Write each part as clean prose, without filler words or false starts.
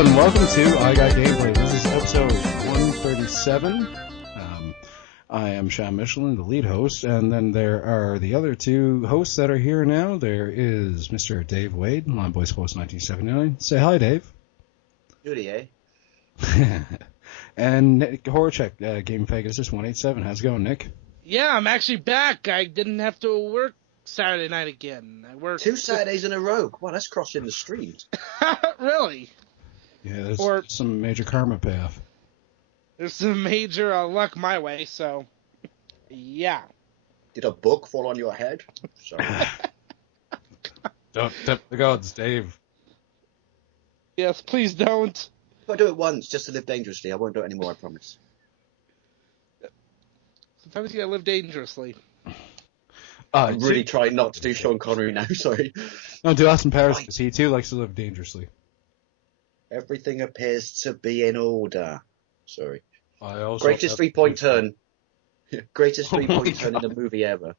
and welcome to I Got Gameplay. This is episode 137. I am Sean Michelin, the lead host, and then there are the other two hosts that are here now. There is Mr. Dave Wade, Line Boys Post 1979. Say hi, Dave. Duty, eh? And Nick Horacek, Game Pegasus 187. How's it going, Nick? Yeah, I'm actually back. I didn't have to work Saturday night again. I worked 2 Saturdays in a row. Wow, that's crossing the street. Really? Yeah, there's some major karma payoff. There's some major luck my way, so yeah. Did a book fall on your head? Sorry. Don't tempt the gods, Dave. Yes, please don't. If I do it once, just to live dangerously, I won't do it anymore, I promise. Sometimes you gotta live dangerously. I'm really trying not to do Sean Connery now, sorry. No, do Austin Powers, because he too likes to live dangerously. Everything appears to be in order. Sorry. I also Greatest three-point turn. Greatest three-point turn in a movie ever.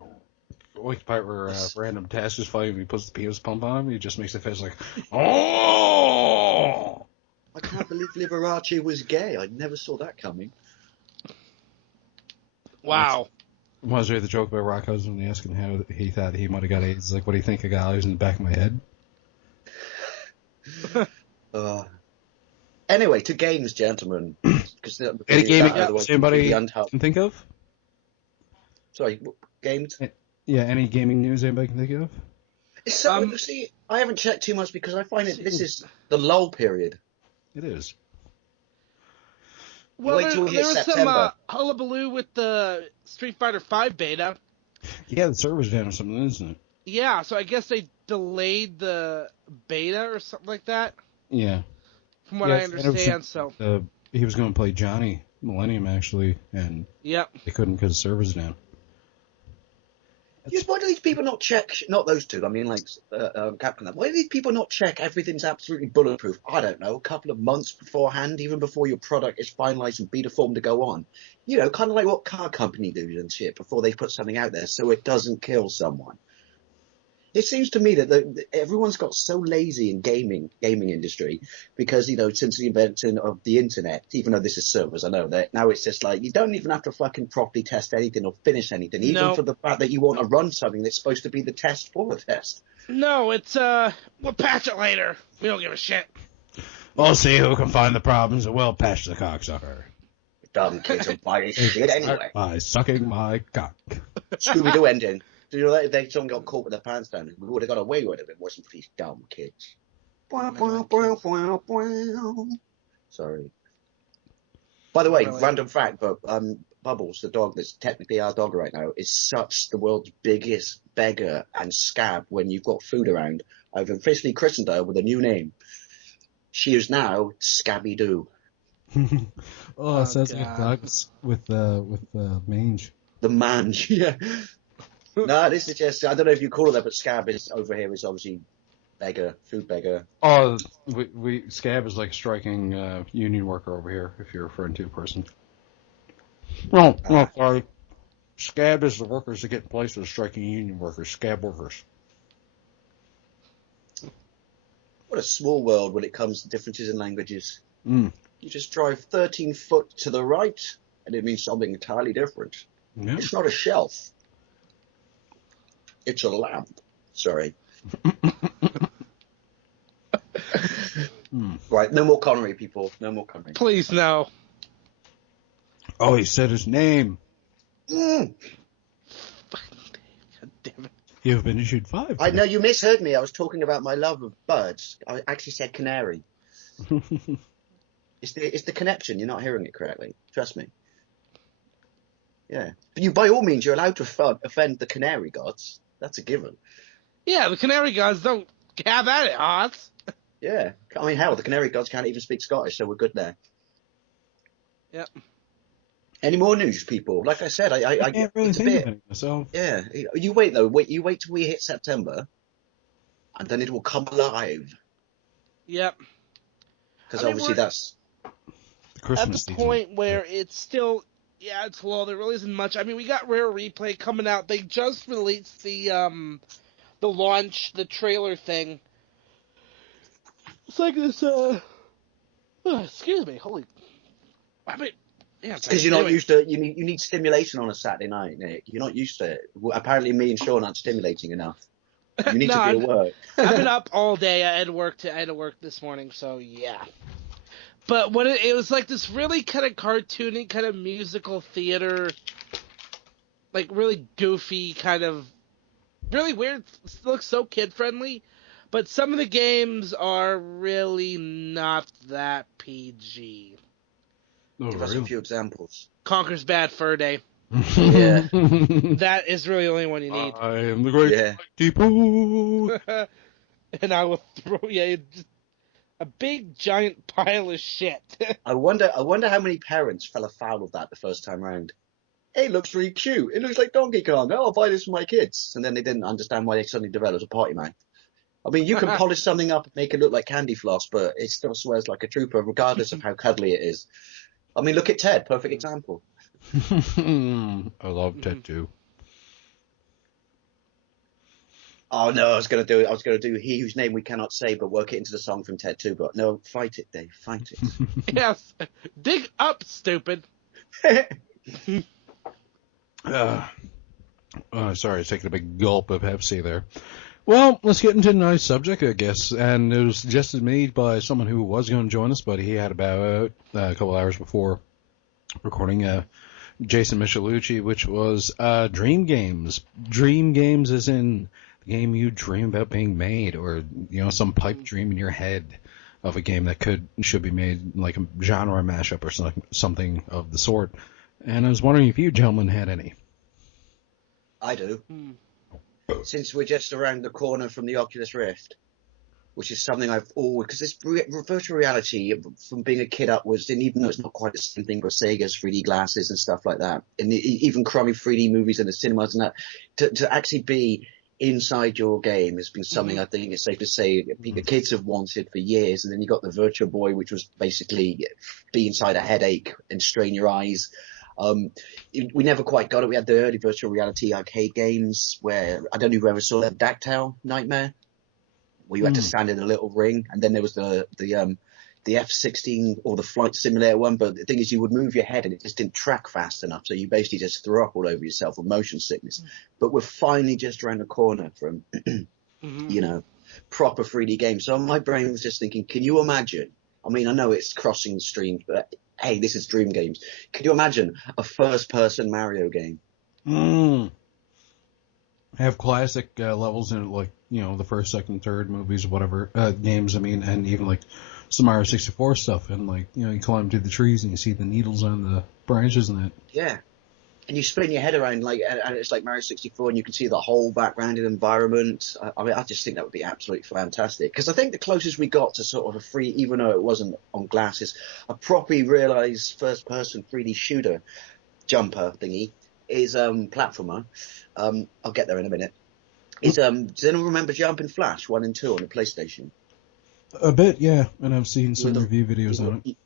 I like the part where random Taz is fighting and he puts the penis pump on him. He just makes the face like, oh! I can't believe Liberace was gay. I never saw that coming. Wow. Was there the joke about Rock Hudson when he asked him how he thought he might have got AIDS? Like, what do you think I got? I was in the back of my head. Anyway, to games, gentlemen. Any gaming anybody can think of? Sorry, games? Yeah, any gaming news anybody can think of? It's so, see, I haven't checked too much because I find this is the lull period. It is. Well, Wait till we there hit was September. some hullabaloo with the Street Fighter V beta. Yeah, the server's down or something, isn't it? Yeah, so I guess they delayed the beta or something like that. Yeah. From what I understand, so... he was going to play Johnny Millennium, actually, and Yep. they couldn't because the server's down. Why do these people not check, not those two, I mean like Capcom, why do these people not check everything's absolutely bulletproof? I don't know, a couple of months beforehand, even before your product is finalized and beta form to go on. You know, kind of like what car company do and shit before they put something out there so it doesn't kill someone. It seems to me that everyone's got so lazy in gaming industry because, you know, since the invention of the internet, even though this is servers, I know that now it's just like you don't even have to fucking properly test anything or finish anything, even for the fact that you want to run something that's supposed to be the test for the test. No, it's, we'll patch it later. We don't give a shit. We'll see who can find the problems and we'll patch the cocksucker. Dumb kids are buying shit anyway. By sucking my cock. Scooby-Doo ending. Do you know that if they someone got caught with their pants down, we would have got away with it if it wasn't for these dumb kids. Sorry. By the way, random fact, but Bubbles, the dog that's technically our dog right now, is such the world's biggest beggar and scab when you've got food around. I've officially christened her with a new name. She is now Scabby-Doo. Oh, it sounds like dogs with mange. The mange, yeah. No, this is just, I don't know if you call it that, but scab is over here is obviously beggar, food beggar. Oh, scab is like striking union worker over here, if you're referring to a person. No, sorry. Scab is the workers that get in place with striking union workers, scab workers. What a small world when it comes to differences in languages. Mm. You just drive 13 foot to the right, and it means something entirely different. Yeah. It's not a shelf. It's a lamp. Sorry. Right, no more Connery, people. No more Connery. Please, no. Oh, he said his name. Mm. God damn it. You've been issued 5. I know you misheard me. I was talking about my love of birds. I actually said canary. It's the connection. You're not hearing it correctly. Trust me. Yeah. But you, by all means, you're allowed to offend the canary gods. That's a given. Yeah, the canary gods don't have at it, Hots. Yeah. I mean, hell, the canary gods can't even speak Scottish, so we're good there. Yep. Any more news, people? Like I said, I can't really think of it myself. Yeah. You wait, though. You wait till we hit September, and then it will come alive. Yep. Because obviously that's... The Christmas at the season. point where it's still... Yeah, it's low. There really isn't much. I mean, we got Rare Replay coming out. They just released the launch, the trailer thing It's like this. Excuse me. Holy. I mean, yeah. Because you're not used to you need stimulation on a Saturday night, Nick. You're not used to it. Apparently, me and Sean aren't stimulating enough. You need to be at work. I've been up all day. I had to work this morning, so yeah. But when it was like this really kind of cartoony, kind of musical theater, like really goofy, kind of really weird. It looks so kid friendly, but some of the games are really not that PG. Oh, Give us a few examples. Conker's Bad Fur Day. Yeah. That is really the only one you need. I am the great Deepu. And I will throw just a big giant pile of shit. I wonder how many parents fell afoul of that the first time round. Hey, it looks really cute. It looks like Donkey Kong. Oh, I'll buy this for my kids. And then they didn't understand why they suddenly developed a party man. I mean, you can polish something up and make it look like candy floss, but it still swears like a trooper, regardless of how cuddly it is. I mean, look at Ted. Perfect example. I love Ted too. Oh no, I was gonna do He Whose Name We Cannot Say, but work it into the song from Ted 2. But no, fight it, Dave, fight it. Yes, dig up, stupid. Sorry, taking a big gulp of Pepsi there. Well, let's get into a nice subject, I guess. And it was suggested me by someone who was going to join us, but he had about a couple hours before recording Jason Michelucci, which was Dream Games. Dream Games is in the game you dream about being made, or some pipe dream in your head of a game that should be made, like a genre mashup or something of the sort. And I was wondering if you gentlemen had any. I do. Since we're just around the corner from the Oculus Rift, which is something I've always, because this virtual reality from being a kid upwards, and even though it's not quite the same thing with Sega's 3D glasses and stuff like that, and even crummy 3D movies in the cinemas and that, to actually be inside your game has been something I think it's safe to say the kids have wanted for years. And then you got the Virtual Boy, which was basically be inside a headache and strain your eyes. We never quite got it. We had the early virtual reality arcade games where, I don't know if you ever saw that Dactyl Nightmare, where you had to stand in a little ring, and then there was the F-16 or the flight simulator one. But the thing is, you would move your head and it just didn't track fast enough, so you basically just threw up all over yourself with motion sickness. But we're finally just around the corner from, proper 3D games. So my brain was just thinking, can you imagine? I mean, I know it's crossing the streams, but hey, this is Dream Games. Could you imagine a first-person Mario game? Have classic levels in it, like, the first, second, third movies, whatever, games, I mean, and even, like, some Mario 64 stuff, and, like, you climb through the trees and you see the needles on the branches and that. Yeah. And you spin your head around, like, and it's like Mario 64, and you can see the whole backgrounded environment. I mean, I just think that would be absolutely fantastic. Because I think the closest we got to sort of a free, even though it wasn't on glass, is a properly realized first-person 3D shooter jumper thingy is platformer. I'll get there in a minute. Does anyone remember Jumping Flash 1 and 2 on the PlayStation? A bit, yeah. And I've seen some review videos on it.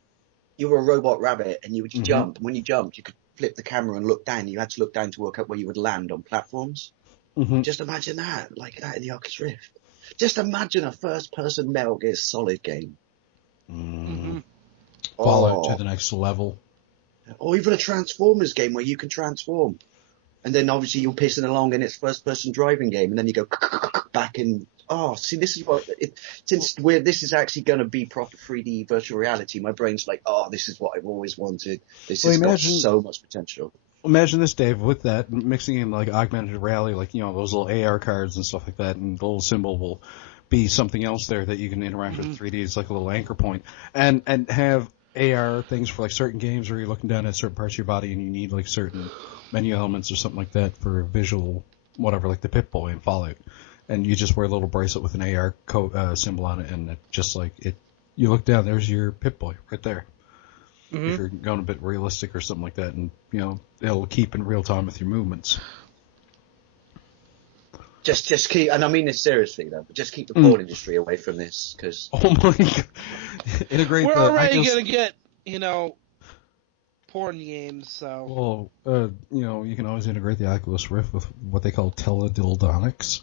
You were a robot rabbit, and you would jump. And when you jumped, you could flip the camera and look down. You had to look down to work out where you would land on platforms. Just imagine that, like that in the Oculus Rift. Just imagine a first-person Metal Gear Solid game. Fallout to the next level. Or even a Transformers game where you can transform. And then obviously you're pissing along in its first-person driving game, and then you go back in. Oh, see, this is what this is actually going to be proper 3D virtual reality. My brain's like, oh, this is what I've always wanted. This has got so much potential. Imagine this, Dave, with that mixing in like augmented reality, like those little AR cards and stuff like that, and the little symbol will be something else there that you can interact with 3D. It's like a little anchor point, and have AR things for like certain games where you're looking down at certain parts of your body and you need like certain menu elements or something like that for visual whatever, like the Pip-Boy in Fallout. And you just wear a little bracelet with an AR symbol on it, and it just like it. You look down, there's your Pip-Boy right there. If you're going a bit realistic or something like that, and it'll keep in real time with your movements. Just keep, and I mean this seriously though, but just keep the porn industry away from this, because oh my god, integrate. We're already gonna get porn games, so. Well, you can always integrate the Oculus Rift with what they call teledildonics.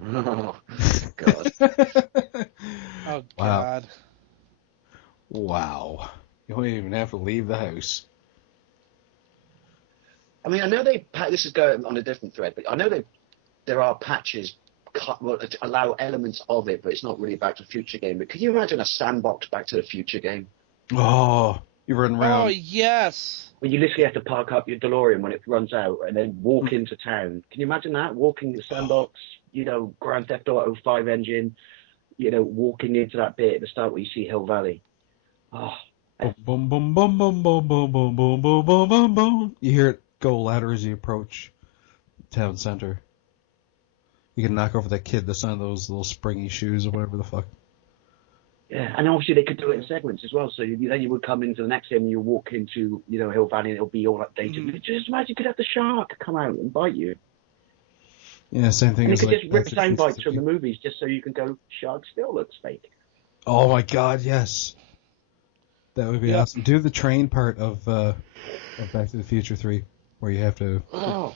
Oh, God. Oh, wow, Wow. You don't even have to leave the house. I mean, I know this is going on a different thread, but I know there are patches that allow elements of it, but it's not really Back to the Future game. But could you imagine a sandbox Back to the Future game? Oh, you run Oh, around. yes. Where you literally have to park up your DeLorean when it runs out and then walk into town. Can you imagine that? Walking the sandbox, Grand Theft Auto 5 engine, walking into that bit at the start where you see Hill Valley. Oh, Boom, boom, boom, boom, boom, boom, boom, boom, boom, boom, boom, boom. You hear it go louder as you approach town center. You can knock over that kid that's on those little springy shoes or whatever the fuck. yeah. And obviously they could do it in segments as well. So then you would come into the next game and you walk into, Hill Valley and it'll be all updated. Mhm. Just imagine you could have the shark come out and bite you. Yeah, same thing And you as could like just rip Back to the sound Future bites from the 2. movies just so you can go, shark still looks fake. Oh my god, yes. That would be Yep. awesome. Do the train part of Back to the Future 3, where you have to Oh.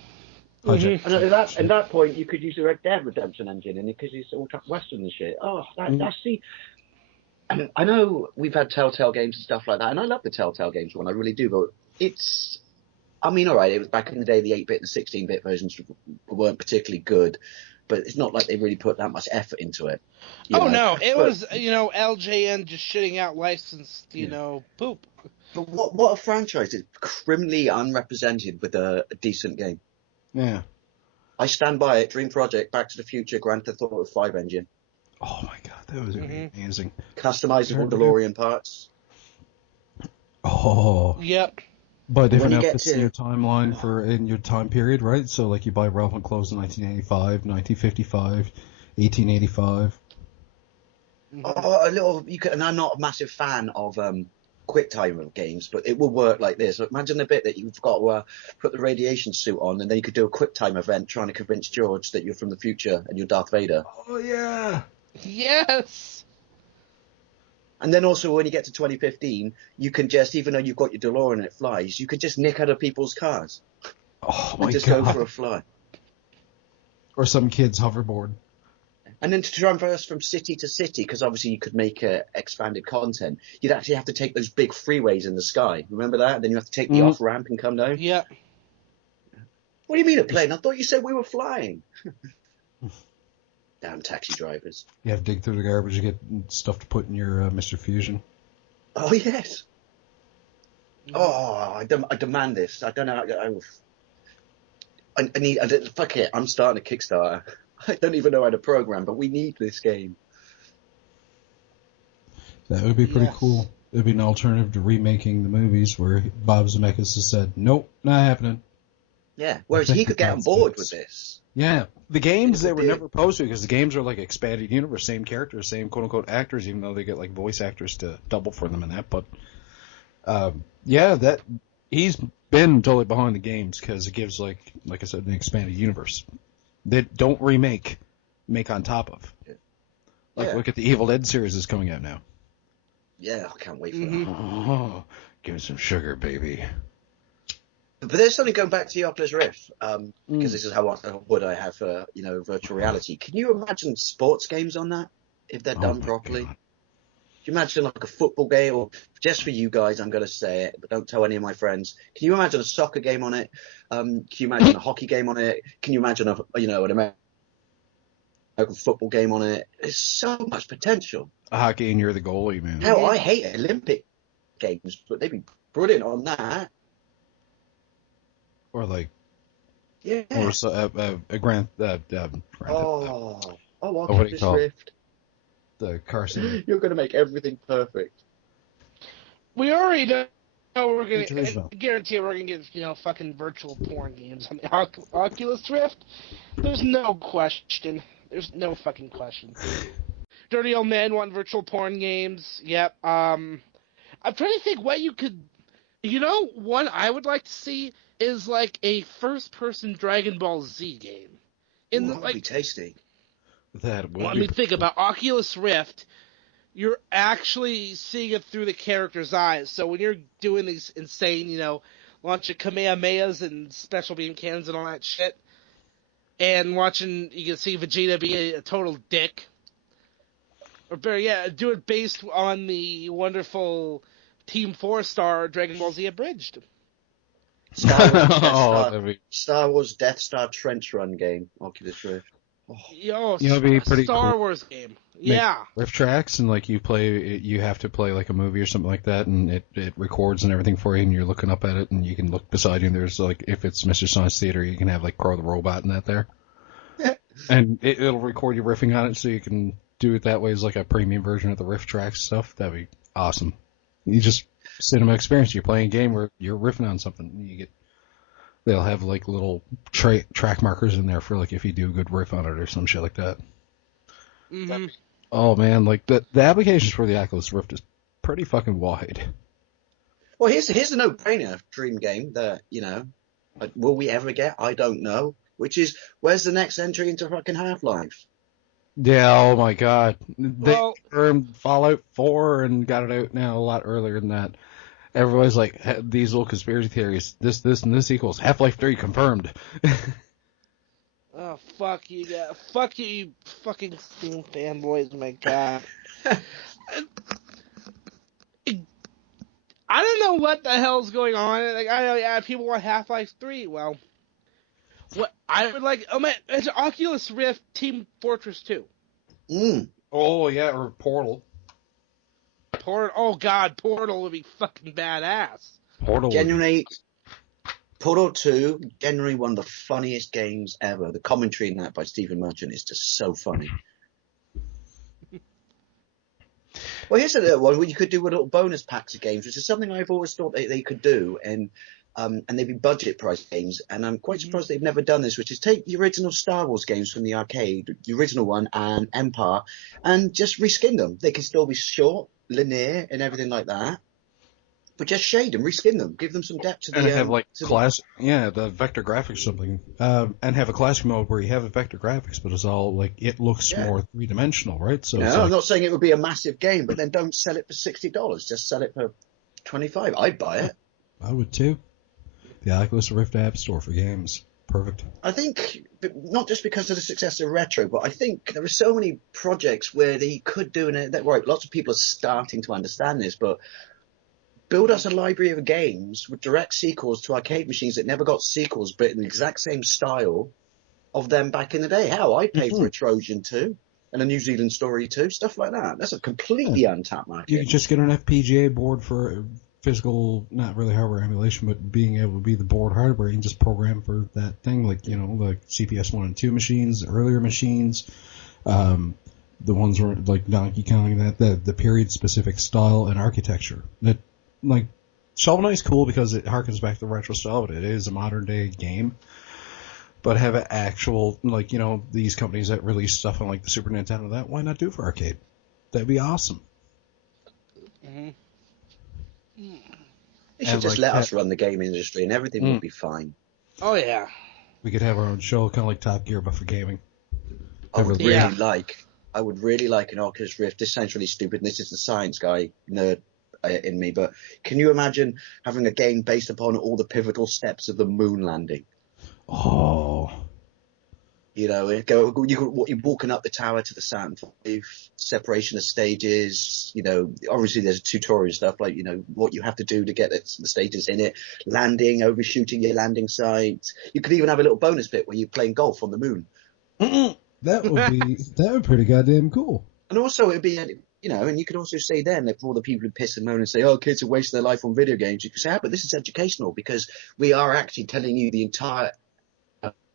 hijack. And at that point, you could use the Red Dead Redemption engine, and because it's all Western and shit. Oh, see. And I know we've had Telltale games and stuff like that, and I love the Telltale games one, I really do. But I mean, all right, it was back in the day, the 8-bit and the 16-bit versions weren't particularly good, but it's not like they really put that much effort into it. No, it But, was, LJN just shitting out licensed, poop. but what a franchise is criminally unrepresented with a decent game. Yeah. I stand by it. Dream Project, Back to the Future, Grand Theft Auto 5 engine. Oh my god, that was amazing. Customizable DeLorean parts. Oh. Yep. But When different you get outfits in to- your timeline in your time period, right? So like you buy relevant clothes in 1985, 1955, 1885. Oh, a little. And I'm not a massive fan of QuickTime games, but it will work like this. Imagine the bit that you've got to put the radiation suit on, and then you could do a QuickTime event trying to convince George that you're from the future and you're Darth Vader. Oh yeah. Yes. And then also when you get to 2015, you can just, even though you've got your DeLorean and it flies, you could just nick other people's cars Oh and my just god. go for a fly. Or some kid's hoverboard. And then to traverse from city to city, because obviously you could make expanded content, you'd actually have to take those big freeways in the sky. Remember that? And then you have to take the off ramp and come down. Yep. What do you mean a plane? I thought you said we were flying. Damn taxi drivers. You have to dig through the garbage to get stuff to put in your Mr. Fusion. Oh, yes. Oh, I demand this. I don't know. I need. Fuck it. I'm starting a Kickstarter. I don't even know how to program, but we need this game. That would be pretty Yes. cool. It would be an alternative to remaking the movies where Bob Zemeckis has said, nope, not happening. Yeah. Whereas think he could get on that's board it. with this. Yeah. The games, It they would were be- never opposed to because the games are like expanded universe, same characters, same quote-unquote actors, even though they get like voice actors to double for them and that. But, yeah, he's been totally behind the games because it gives, like I said, an expanded universe. They don't remake, make on top of. Like, Yeah. look at the Evil Dead series is coming out now. Yeah, I can't wait for Mhm. that. Oh, give me some sugar, baby. But there's something going back to the Oculus Rift, because this is what I have for virtual reality. Can you imagine sports games on that if they're done my properly? God. Can you imagine like a football game, or just for you guys, I'm going to say it, but don't tell any of my friends. Can you imagine a soccer game on it? Can you imagine a hockey game on it? Can you imagine an American football game on it? There's so much potential. A hockey and you're the goalie, man. Hell, I hate Olympic games, but they'd be brilliant on that. Or like, Yeah. or a Grand what do you Oculus call Rift? the Carson. You're going to make everything perfect. We already know we're Gran Turismo. gonna guarantee we're gonna get fucking virtual porn games on the Oculus Rift. There's no question. There's no fucking question. Dirty old men want virtual porn games. Yep. I'm trying to think what you could. One I would like to see is like a first-person Dragon Ball Z game. That would be tasty. That would Let be me think about Oculus Rift. You're actually seeing it through the character's eyes. So when you're doing these insane, launch of Kamehamehas and special beam cannons and all that shit, and you can see Vegeta be a total dick. do it based on the wonderful Team 4-star Dragon Ball Z Abridged. Star Wars Death Star Trench Run game, Oculus Rift. Oh. Yo, You know, it'd be pretty Star cool. Wars game. Make Yeah. riff tracks, and like you have to play like a movie or something like that, and it records and everything for you, and you're looking up at it, and you can look beside you, and there's like, if it's Mr. Science Theater, you can have like Crow the Robot and that there. And it'll record you riffing on it, so you can do it that way as like a premium version of the riff tracks stuff. That'd be awesome. You just cinema experience. You're playing a game where you're riffing on something. They'll have like little track markers in there for like if you do a good riff on it or some shit like that. Mm-hmm. Oh man, like the applications for the Oculus Rift is pretty fucking wide. Well, here's a no-brainer dream game that, will we ever get? I don't know. Which is, where's the next entry into fucking Half-Life? Yeah, oh my god. They Well- confirmed Fallout 4 and got it out now a lot earlier than that. Everybody's like, these little conspiracy theories, this, and this equals Half-Life 3 confirmed. Oh, fuck you guys. Fuck you fucking Steam fanboys, my god. I don't know what the hell's going on. Like, I know, people want Half-Life 3. Well, what I would like, it's Oculus Rift Team Fortress 2. Oh yeah, or Portal. Oh god, Portal would be fucking badass. Portal. Genuinely, Portal 2, genuinely one of the funniest games ever. The commentary in that by Stephen Merchant is just so funny. Well, here's a little one where you could do little bonus packs of games, which is something I've always thought they could do, and they'd be budget price games, and I'm quite surprised they've never done this, which is take the original Star Wars games from the arcade, the original one and Empire, and just reskin them. They can still be short, linear, and everything like that, but just shade them, reskin them, give them some depth to the... And have like the vector graphics or something, and have a classic mode where you have a vector graphics, but it's all like, it looks more three-dimensional, right? So I'm not saying it would be a massive game, but then don't sell it for $60, just sell it for $25. I'd buy it. I would too. The Oculus Rift App Store for games. Perfect. I think, not just because of the success of Retro, but I think there are so many projects where they could do it. Right, lots of people are starting to understand this, but build us a library of games with direct sequels to arcade machines that never got sequels, but in the exact same style of them back in the day. Hell, I'd pay for a Trojan 2 and a New Zealand Story 2, stuff like that. That's a completely untapped market. You could just get an FPGA board for physical, not really hardware emulation, but being able to be the board hardware and just program for that thing, like, like CPS 1 and 2 machines, earlier machines, the ones where like Donkey Kong, the period specific style and architecture. That, like, Shovel Knight's cool because it harkens back to the retro style, but it is a modern day game. But have an actual, like, these companies that release stuff on like the Super Nintendo, that why not do it for arcade? That'd be awesome. Mm-hmm. They should just let us run the game industry and everything will be fine. Oh, yeah. We could have our own show, kind of like Top Gear, but for gaming. I would really like an Oculus Rift. This sounds really stupid, and this is the science guy nerd in me, but can you imagine having a game based upon all the pivotal steps of the moon landing? Oh. You're walking up the tower to the Saturn V, separation of stages, obviously there's tutorial stuff like, what you have to do to get the stages in it, landing, overshooting your landing site. You could even have a little bonus bit where you're playing golf on the moon. That would be pretty goddamn cool. And also it'd be, and you could also say then that for all the people who piss and moan and say, oh, kids are wasting their life on video games, you could say, but this is educational because we are actually telling you the entire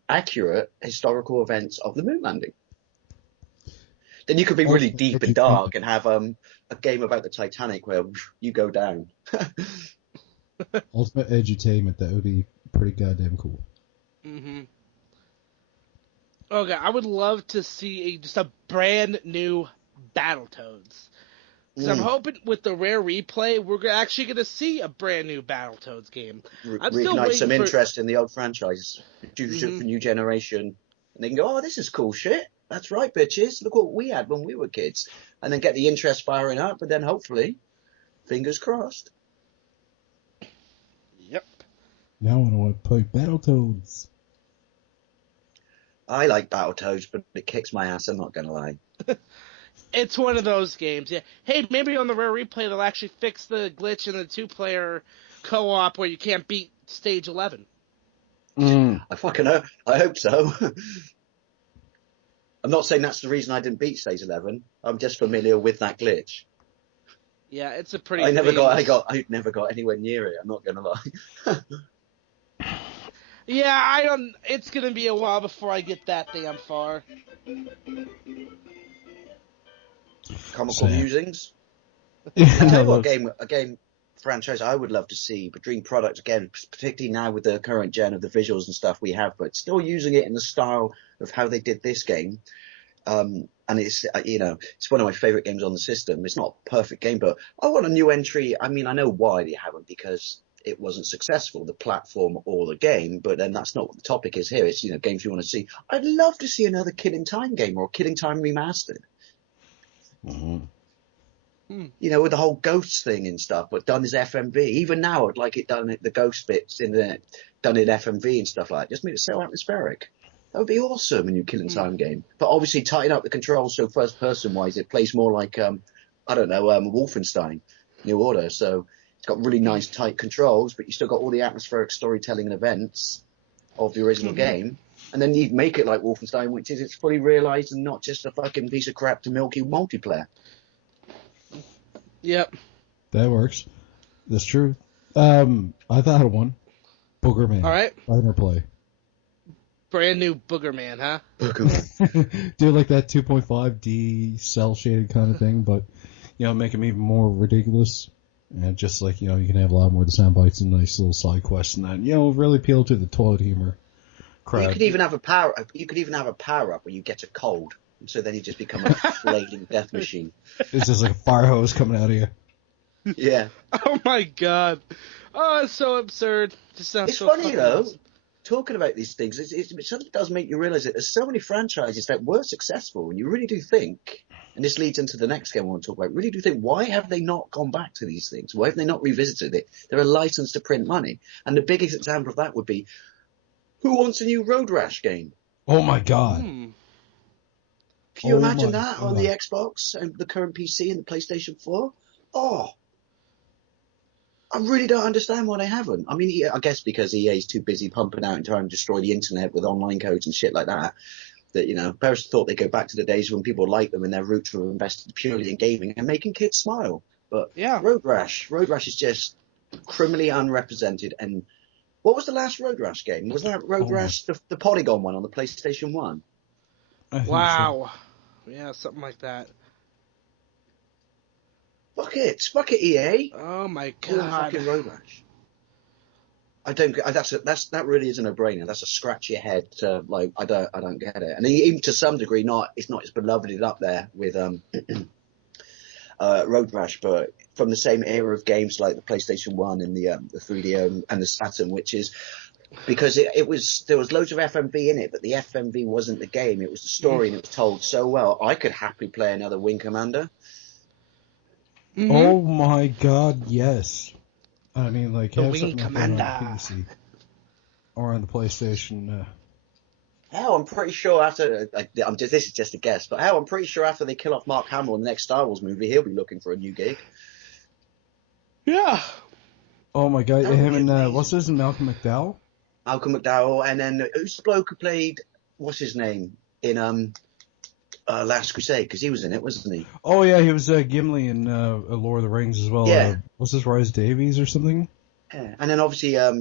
accurate historical events of the moon landing. Then you could be really deep and dark and have a game about the Titanic where you go down. Ultimate edutainment, that would be pretty goddamn cool. Mm-hmm. Okay, I would love to see just a brand new Battletoads. Because I'm hoping with the Rare Replay, we're actually going to see a brand new Battletoads game. Reignite some interest in the old franchise. Choose it for new generation. And they can go, oh, this is cool shit. That's right, bitches. Look what we had when we were kids. And then get the interest firing up, and then hopefully, fingers crossed. Yep. Now I want to play Battletoads. I like Battletoads, but it kicks my ass, I'm not going to lie. It's one of those games. Yeah. Hey, maybe on the Rare Replay they'll actually fix the glitch in the 2-player co-op where you can't beat stage 11. I fucking hope. I hope so. I'm not saying that's the reason I didn't beat stage 11. I'm just familiar with that glitch. Yeah, it's a pretty. I never famous... got anywhere near it. I'm not gonna lie. Yeah, I don't. It's gonna be a while before I get that damn far. Comical musings. Yeah, I'll tell you no, what a game franchise I would love to see, but dream product again, particularly now with the current gen of the visuals and stuff we have, but still using it in the style of how they did this game. And it's, it's one of my favorite games on the system. It's not a perfect game, but I want a new entry. I mean, I know why they haven't, because it wasn't successful, the platform or the game, but then that's not what the topic is here. It's, games you want to see. I'd love to see another Killing Time game or Killing Time remastered. Mm-hmm. With the whole ghosts thing and stuff, but done as FMV. Even now, I'd like it done, the ghost bits done in FMV and stuff like that. Just make it so atmospheric. That would be awesome, a new Killing Time game. But obviously tighten up the controls so first person wise it plays more like, Wolfenstein, New Order. So it's got really nice tight controls, but you still got all the atmospheric storytelling and events of the original game. And then you make it like Wolfenstein, which is it's fully realized and not just a fucking piece of crap to milk you multiplayer. Yep. That works. That's true. I thought of one. Booger Man. All right. Minor play. Brand new Booger Man, huh? Do like that 2.5D cell shaded kind of thing, but make them even more ridiculous. And just like you can have a lot more of the sound bites and nice little side quests and that. Really appeal to the toilet humor crowd. You could even have a power. You could even have a power up where you get a cold, and so then you just become a flaming death machine. It's just like a fire hose coming out of you. Yeah. Oh my god. Oh, it's so absurd. Just sounds it's so funny though. Awesome. Talking about these things, it something does make you realize that there's so many franchises that were successful, and you really do think, and this leads into the next game I want to talk about, really do think, why have they not gone back to these things? Why have they not revisited it? They're a license to print money. And the biggest example of that would be, who wants a new Road Rash game? Oh my god. Can you imagine that on the Xbox and the current PC and the PlayStation 4? Oh, I really don't understand why they haven't. I mean, I guess because EA is too busy pumping out and trying to destroy the internet with online codes and shit like that, that, parents thought they'd go back to the days when people liked them and their roots were invested purely in gaming and making kids smile. But yeah, Road Rash is just criminally unrepresented. And what was the last Road Rash game? Was that Road Rash, the Polygon one on the PlayStation 1? Wow. So. Yeah, something like that. Fuck it, EA. Oh my god. Fucking Road Rash. That really is a no-brainer. That's a scratch your head. I don't get it. And even to some degree, it's not as beloved up there with Road Rash, but from the same era of games like the PlayStation 1 and the 3DO and the Saturn, which is because there was loads of FMV in it, but the FMV wasn't the game. It was the story, and it was told so well. I could happily play another Wing Commander. Mm-hmm. Oh my god, yes. I mean, like, the have Wing something Commander like on PC or on the PlayStation. Hell, I'm pretty sure after this is just a guess, but I'm pretty sure after they kill off Mark Hamill in the next Star Wars movie, he'll be looking for a new gig. Yeah. Oh my god, him and what's his name, Malcolm McDowell? Malcolm McDowell, and then who's the bloke who played what's his name in Last Crusade? Because he was in it, wasn't he? Oh yeah, he was Gimli in Lord of the Rings as well. Yeah. What's his Rhys Davies or something? Yeah. And then obviously I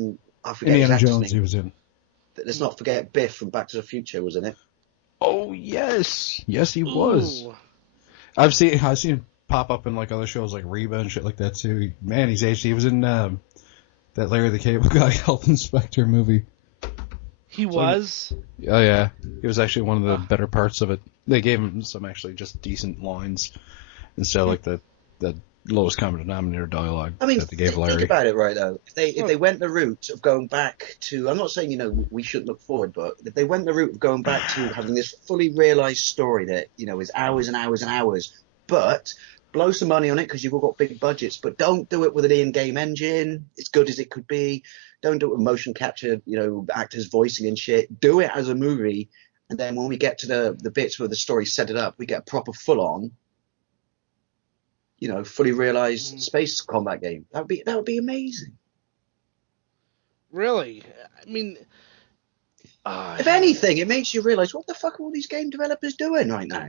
forget Indiana Jones he was in. Let's not forget Biff from Back to the Future was in it. Oh yes, yes he was. I've seen him pop up in like other shows like Reba and shit like that too. Man, he's aged. He was in that Larry the Cable Guy Health Inspector movie. He was? Oh yeah, he was actually one of the better parts of it. They gave him some actually just decent lines instead of like the lowest common denominator dialogue that they gave Larry. Think about it right though. If they went the route of going back to, I'm not saying we shouldn't look forward, but if they went the route of going back to having this fully realized story that is hours and hours and hours, but blow some money on it because you've all got big budgets, but don't do it with an in-game engine as good as it could be. Don't do it with motion capture, actors voicing and shit. Do it as a movie, and then when we get to the bits where the story set it up, we get a proper full-on fully realized space combat game. That would be amazing. Really? I mean, If anything, it makes you realize what the fuck are all these game developers doing right now?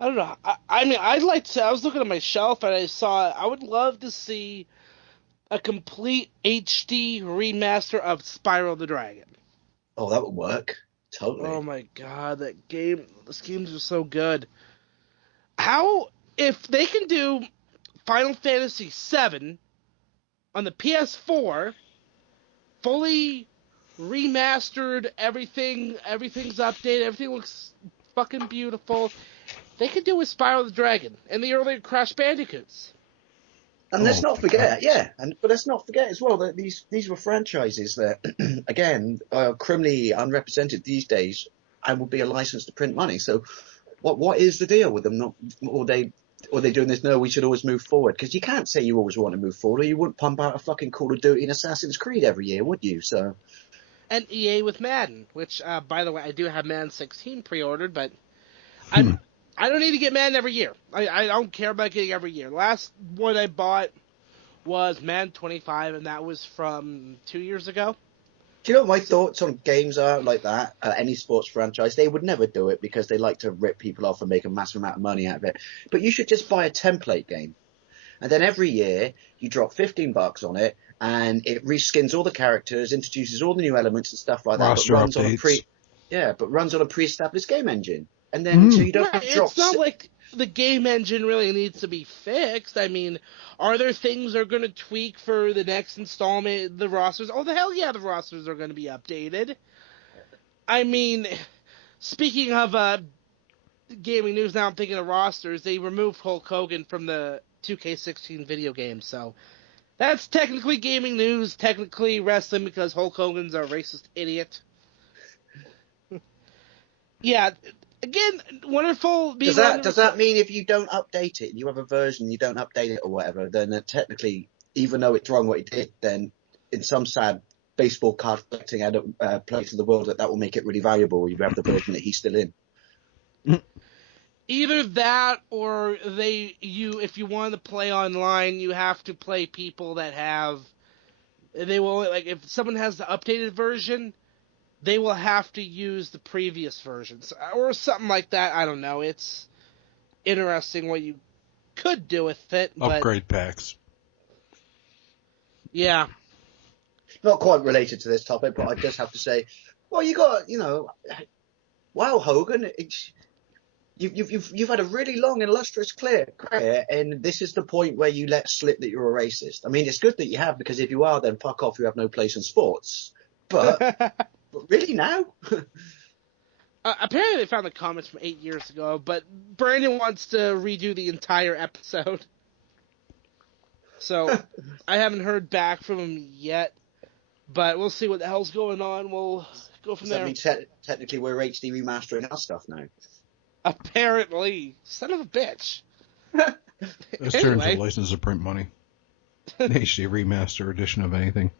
I don't know. I mean, I'd like to. I was looking at my shelf and I saw. I would love to see a complete HD remaster of Spyro the Dragon. Oh, that would work. Totally. Oh my god, that game! Those games are so good. How if they can do Final Fantasy VII on the PS4, fully remastered, everything's updated, everything looks fucking beautiful. They could do with Spyro the Dragon and the earlier Crash Bandicoots. And let's not forget, but let's not forget as well that these were franchises that, again, are criminally unrepresented these days and would be a license to print money. So, what is the deal with them? Not or they doing this? No, we should always move forward, because you can't say you always want to move forward, or you wouldn't pump out a fucking Call of Duty and Assassin's Creed every year, would you? So. And EA with Madden, which, by the way, I do have Madden 16 pre-ordered, but I don't need to get Madden every year. I don't care about getting every year. Last one I bought was Madden 25, and that was from 2 years ago. Do you know what my thoughts on games are like that? Any sports franchise, they would never do it because they like to rip people off and make a massive amount of money out of it. But you should just buy a template game. And then every year, you drop $15 on it, and it reskins all the characters, introduces all the new elements and stuff like that. Roster but runs updates. but runs on a pre-established game engine. And then so you don't have drops. It's not like the game engine really needs to be fixed. I mean, are there things they're going to tweak for the next installment? The rosters? Oh, the hell yeah, the rosters are going to be updated. I mean, speaking of gaming news, now I'm thinking of rosters. They removed Hulk Hogan from the 2K16 video game, so that's technically gaming news, technically wrestling, because Hulk Hogan's a racist idiot. Yeah. Again, wonderful. Does that mean if you don't update it, you have a version, you don't update it or whatever, then technically, even though it's wrong what he did, then in some sad baseball card collecting place in the world, that will make it really valuable. You have the version that he's still in. Either that, or if you want to play online, you have to play people that have. They will, like, if someone has the updated version, they will have to use the previous versions or something like that. I don't know. It's interesting what you could do with it. Upgrade packs. Yeah. Not quite related to this topic, but I just have to say, well, you got, wow, Hogan, you've had a really long and illustrious career, and this is the point where you let slip that you're a racist. I mean, it's good that you have, because if you are, then fuck off. You have no place in sports. But. But really now? Apparently they found the comments from 8 years ago, but Brandon wants to redo the entire episode. So I haven't heard back from him yet, but we'll see what the hell's going on. We'll go from there. I mean, technically we're HD remastering our stuff now. Apparently. Son of a bitch. This turns a license to print money. An HD remaster edition of anything.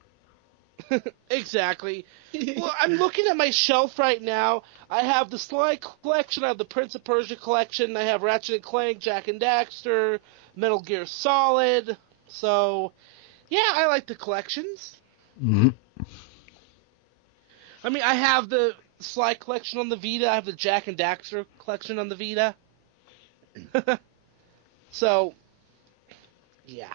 Exactly. Well, I'm looking at my shelf right now. I have the Sly collection, I have the Prince of Persia collection, I have Ratchet & Clank, Jak and Daxter, Metal Gear Solid. So, yeah, I like the collections. Mm-hmm. I mean, I have the Sly collection on the Vita, I have the Jak and Daxter collection on the Vita. So, yeah.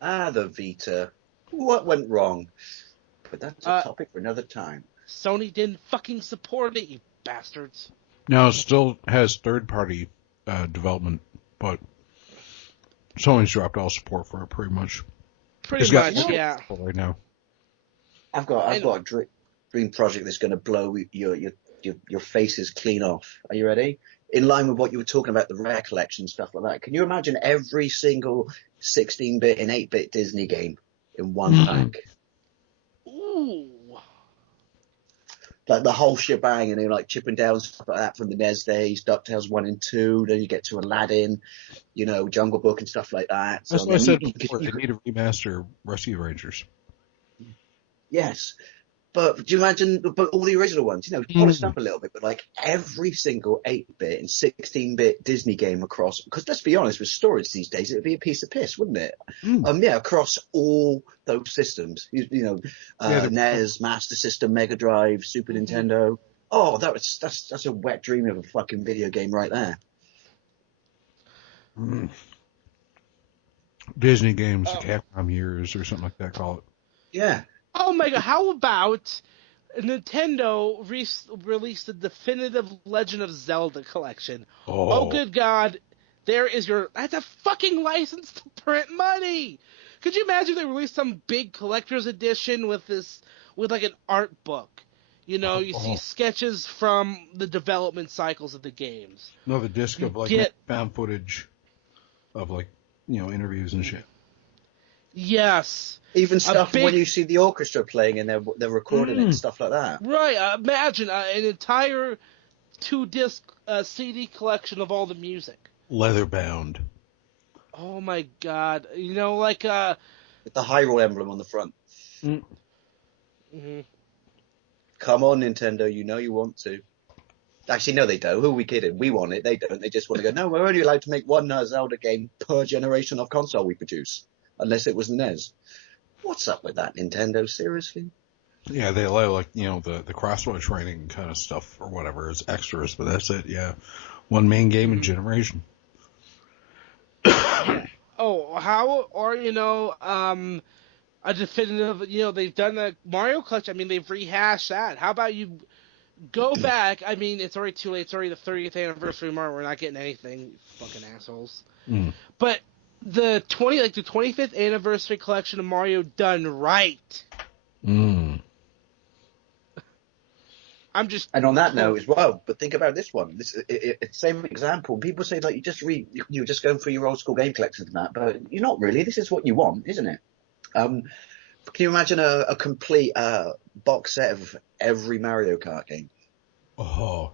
The Vita. What went wrong? But that's a topic for another time. Sony didn't fucking support it, you bastards. Now it still has third-party development, but Sony's dropped all support for it pretty much. Pretty much, yeah. Right now, I've got a dream project that's going to blow your faces clean off. Are you ready? In line with what you were talking about, the Rare collection, stuff like that. Can you imagine every single 16-bit and 8-bit Disney game in one pack? Ooh. Like the whole shebang, and then like Chip and Dale and stuff like that from the NES days, DuckTales 1 and 2, then you get to Aladdin, Jungle Book and stuff like that. That's what I said before. They need to remaster Rescue Rangers. Yes. But do you imagine but all the original ones, polished up a little bit, but like every single 8-bit and 16-bit Disney game across, because let's be honest, with storage these days, it would be a piece of piss, wouldn't it? Yeah, across all those systems, NES, Master System, Mega Drive, Super Nintendo. Oh, that's a wet dream of a fucking video game right there. Disney games, the Capcom years, or something like that. Call it. Yeah. Oh my god! How about Nintendo released the definitive Legend of Zelda collection? Oh good god! That's a fucking license to print money. Could you imagine if they released some big collector's edition with like an art book? You see sketches from the development cycles of the games. Another disc of found footage of interviews and shit. Yes. Even stuff when you see the orchestra playing and they're recording it and stuff like that. Right. Imagine an entire 2-disc CD collection of all the music. Leather bound. Oh my god. With the Hyrule emblem on the front. Mm-hmm. Come on, Nintendo, you want to. Actually, no, they don't. Who are we kidding? We want it. They don't. They just want to go, no, we're only allowed to make one Zelda game per generation of console we produce. Unless it was NES. What's up with that, Nintendo? Seriously? Yeah, they allow, the crossword training kind of stuff or whatever as extras, but that's it, yeah. One main game in generation. A definitive, they've done a Mario Collection. I mean, they've rehashed that. How about you go back? I mean, it's already too late. It's already the 30th anniversary of Mario. We're not getting anything, you fucking assholes. But the 25th anniversary collection of Mario done right. And on that note as well, but think about this one. It's same example. People say you're just going through your old school game collections and that, but you're not really. This is what you want, isn't it? Can you imagine a complete box set of every Mario Kart game? Oh.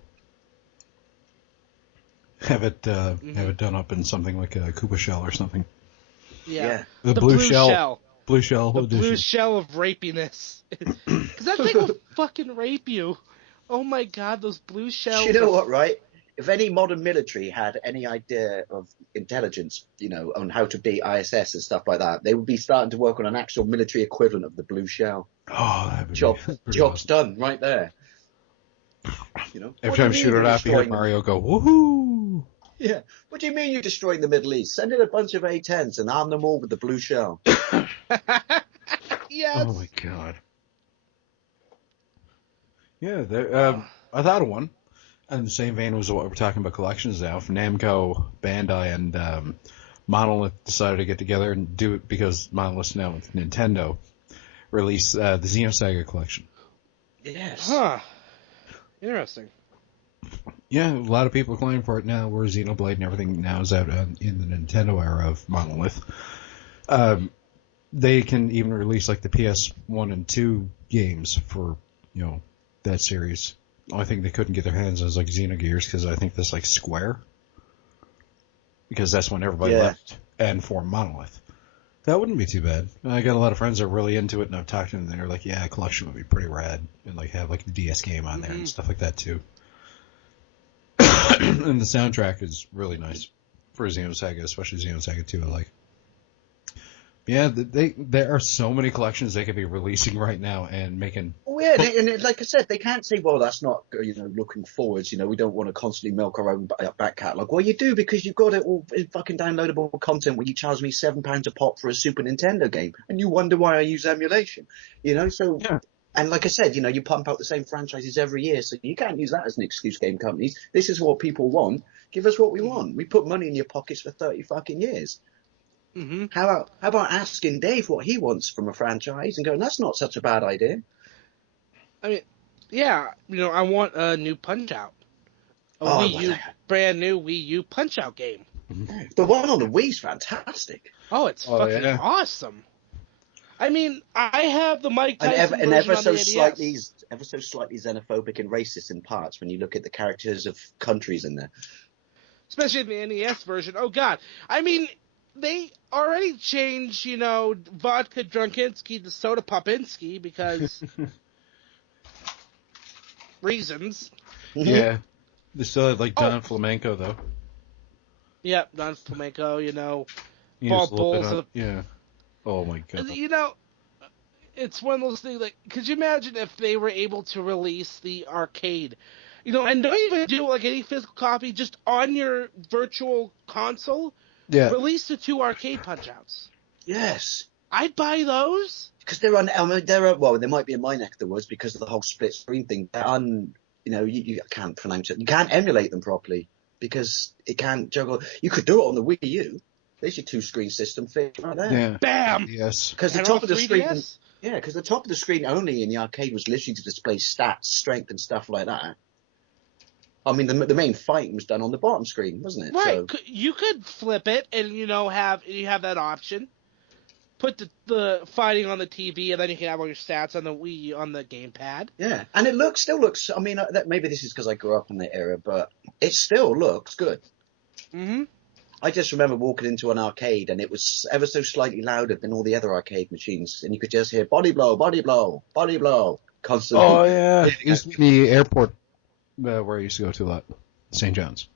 Have it done up in something like a Koopa Shell or something. Yeah. The blue shell. Blue shell the edition. Blue shell of rapiness. Because that thing will fucking rape you. Oh my god, those blue shells. You know what, right? If any modern military had any idea of intelligence, on how to beat ISS and stuff like that, they would be starting to work on an actual military equivalent of the blue shell. Oh, that would job's done right there. Every time you shoot it up, you hear Mario go, woohoo! Yeah. What do you mean you're destroying the Middle East? Send in a bunch of A-10s and arm them all with the blue shell. Yes. Oh my god. Yeah, I thought of one. In the same vein as what we're talking about collections now, if Namco, Bandai, and Monolith decided to get together and do it because Monolith's now with Nintendo, release the Xenosaga collection. Yes. Huh. Interesting. Yeah, a lot of people are claiming for it now, where Xenoblade and everything now is out in the Nintendo era of Monolith. They can even release the PS1 and 2 games for, that series. The only thing they couldn't get their hands on is Xenogears, because I think that's Square. Because that's when everybody left and formed Monolith. That wouldn't be too bad. I got a lot of friends that are really into it, and I've talked to them, and they're like, yeah, a collection would be pretty rad. And have the DS game on there and stuff like that too. And the soundtrack is really nice for Xenosaga, especially Xenosaga 2, I like. Yeah, there are so many collections they could be releasing right now and making. Oh yeah, and like I said, they can't say, well, that's not looking forwards. We don't want to constantly milk our own back catalogue. Well, you do, because you've got it all in fucking downloadable content where you charge me £7 a pop for a Super Nintendo game, and you wonder why I use emulation. So. Yeah. And like I said, you pump out the same franchises every year, so you can't use that as an excuse, game companies. This is what people want. Give us what we want. We put money in your pockets for 30 fucking years. Mm-hmm. How about asking Dave what he wants from a franchise and going, that's not such a bad idea. I mean, yeah, I want a new Punch-Out. Brand new Wii U Punch-Out game. The one on the Wii's fantastic. Oh, it's fucking awesome. I mean, I have the Mike Tyson and version ever on so the slightly xenophobic and racist in parts when you look at the characters of countries in there. Especially in the NES version. Oh, God. I mean, they already changed, Vodka Drunkinsky to Soda Popinski because reasons. Yeah. They still had, like, Oh. Don Flamenco, though. Yep, Don Flamenco, you know. He Paul was a little bit Bowles. on, yeah. Oh, my God. You know, it's one of those things, like, could you imagine if they were able to release the arcade? You know, and don't even do, like, any physical copy, just on your virtual console, Yeah. release the 2 arcade Punch-Outs. Yes. I'd buy those. Because they're on, I mean, well, they might be in my neck of the woods because of the whole split screen thing. They're you know, you can't pronounce it. You can't emulate them properly because it can't juggle. You could do it on the Wii U. There's your 2-screen system fit right there. Yeah. Bam! Yes. Because the And top on of the screen, 3DS? yeah, because the top of the screen only in the arcade was literally to display stats, strength, and stuff like that. I mean, the main fight was done on the bottom screen, wasn't it? Right. So, You could flip it and, you know, have that option. Put the fighting on the TV, and then you can have all your stats on the Wii on the gamepad. yeah, and it still looks. I mean, maybe this is because I grew up in the era, but it still looks good. Mm-hmm. I just remember walking into an arcade, and it was ever so slightly louder than all the other arcade machines, and you could just hear body blow, body blow, body blow constantly. Oh, yeah. It used to be the airport where I used to go to a lot. St. John's.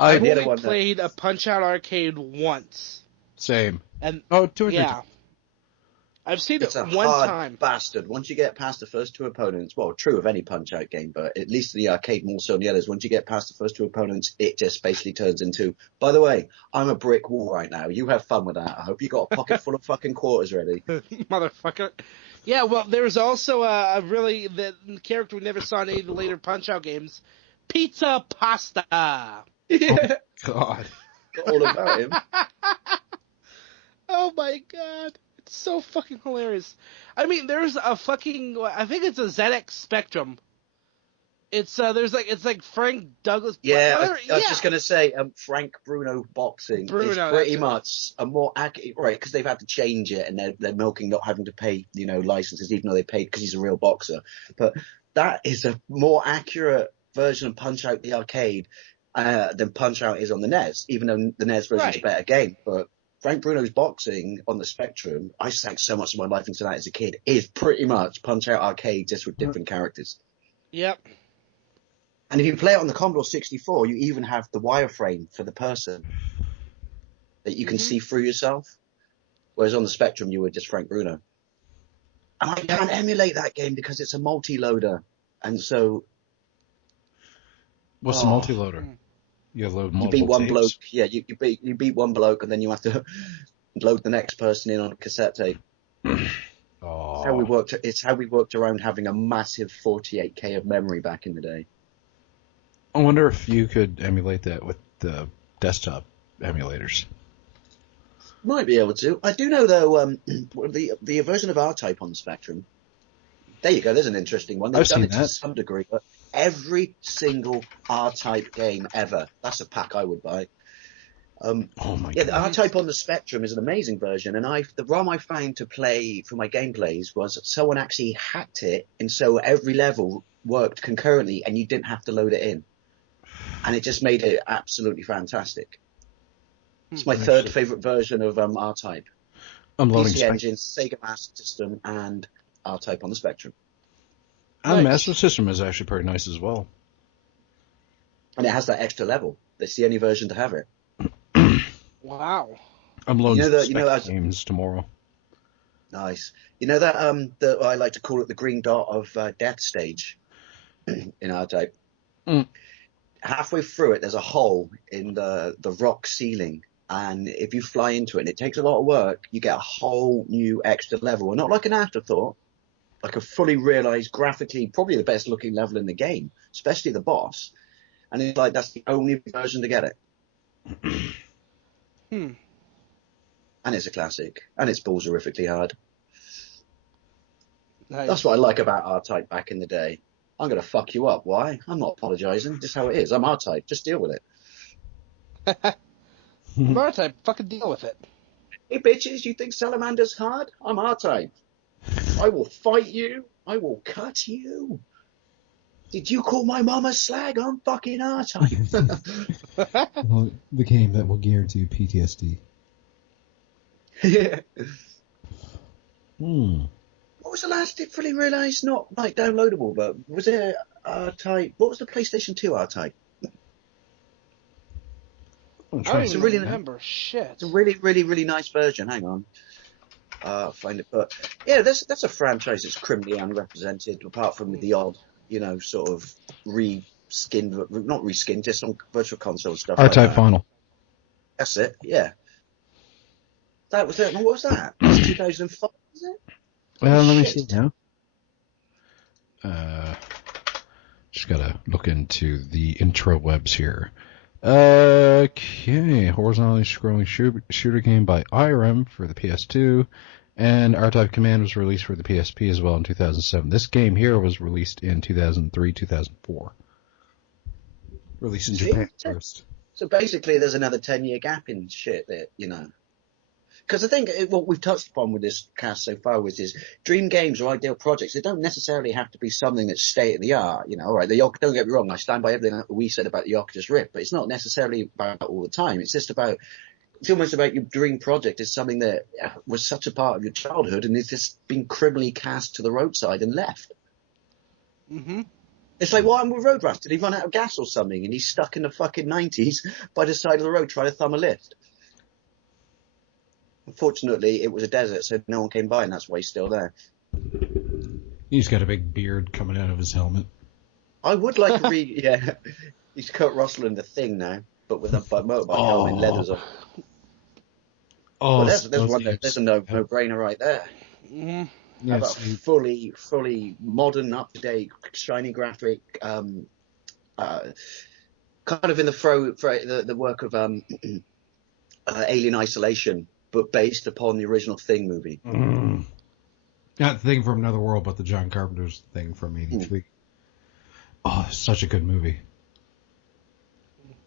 I've the other only one played a Punch-Out arcade once. Same. And Oh, 2 or 3 yeah. times. I've seen It's it a one hard time. bastard. Once you get past the first 2 opponents, well, true of any Punch-Out game, but at least in the arcade more so than the others, once you get past the first 2 opponents, it just basically turns into, by the way, I'm a brick wall right now. You have fun with that. I hope you got a pocket full of fucking quarters ready. Motherfucker. Yeah, well, there's also the character we never saw in any of the later Punch-Out games, Pizza Pasta. Yeah, God. all about him. Oh my god. It's so fucking hilarious. I mean, there's a fucking, I think it's a ZX Spectrum. It's it's like Frank Douglas. Yeah, whatever, I was just going to say, Frank Bruno Boxing Bruno, is that's pretty it. much a more accurate, right, because they've had to change it and they're milking not having to pay, you know, licenses, even though they paid because he's a real boxer. But that is a more accurate version of Punch-Out the arcade than Punch-Out is on the NES, even though the NES version is a Right. better game. But Frank Bruno's Boxing on the Spectrum, I sank so much of my life into that as a kid, is pretty much Punch-Out arcade just with different characters. Yep. And if you play it on the Commodore 64, you even have the wireframe for the person that you can see through yourself. Whereas on the Spectrum, you were just Frank Bruno. And I can't emulate that game because it's a multi-loader. And so What's the multi-loader? You load multiple you beat one tapes? bloke. Yeah, you beat one bloke, and then you have to load the next person in on a cassette tape. Oh. It's how we worked around having a massive 48K of memory back in the day. I wonder if you could emulate that with the desktop emulators. Might be able to. I do know though, the version of R-Type on the Spectrum. There you go. There's an interesting one. They've I've done seen it to that. some degree, but every single R-Type game ever. That's a pack I would buy. Oh my Yeah, god. the R-Type on the Spectrum is an amazing version, and the ROM I found to play for my gameplays was someone actually hacked it, and so every level worked concurrently, and you didn't have to load it in, and it just made it absolutely fantastic. It's my third favorite version of R-Type. I'm loading PC Engine, Sega Master System, and R-Type on the Spectrum. The Master System is actually pretty nice as well. And it has that extra level. It's the only version to have it. Wow. I'm loading as- games tomorrow. Nice. You know that I like to call it the green dot of death stage in R-Type. Halfway through it, there's a hole in the rock ceiling, and if you fly into it, and it takes a lot of work, you get a whole new extra level, and not like an afterthought, like a fully realized, graphically, probably the best looking level in the game, especially the boss. And it's like that's the only version to get it. And it's a classic, and it's balls horrifically hard. Nice. That's what I like about R-Type back in the day. I'm going to fuck you up. Why? I'm not apologizing. Just how it is. I'm R-Type. Just deal with it. R-Type, fucking deal with it. Hey, bitches, you think Salamander's hard? I'm R-Type. I will fight you. I will cut you. Did you call my mama slag? I'm fucking R-Type. Well, the game that will guarantee you PTSD. Yeah. What was the last it fully realised? Not like downloadable, but was it R-Type? What was the PlayStation 2 R-Type? I'm I trying don't to even really- remember. Shit. It's a really, really, really nice version. Hang on. I'll find it. But yeah, that's a franchise that's criminally unrepresented, apart from the odd, sort of re-skinned, not re-skinned, just on virtual console stuff like R-Type that. Final. That's it, yeah. That was it. What was that? It was 2005, was it? Well, let me Shit. see now. Just gotta look into the intro webs here. Okay, horizontally scrolling shooter game by IRM for the PS2, and R-Type Command was released for the PSP as well in 2007. This game here was released in 2003, 2004. Released in See? Japan first. So basically, there's another 10-year gap in shit that, Because I think what we've touched upon with this cast so far is dream games or ideal projects. They don't necessarily have to be something that's state of the art. All right, don't get me wrong. I stand by everything that we said about the Oculus Rift, but it's not necessarily about that all the time. It's just about, it's almost about your dream project is something that was such a part of your childhood and it's just been criminally cast to the roadside and left. Mm-hmm. It's like, what happened with Road Rash? Did he run out of gas or something? And he's stuck in the fucking 90s by the side of the road trying to thumb a lift. Unfortunately, it was a desert, so no one came by, and that's why he's still there. He's got a big beard coming out of his helmet. I would like to read, yeah, he's Kurt Russell in The Thing now, but with a motorbike helmet and leathers on. Oh, Well, there's a no-brainer right there. Mm-hmm. How about fully modern, up-to-date, shiny graphic, kind of in the work of Alien Isolation, but based upon the original Thing movie. Mm. Not the Thing from Another World, but the John Carpenter's Thing from '83. Oh, it's such a good movie.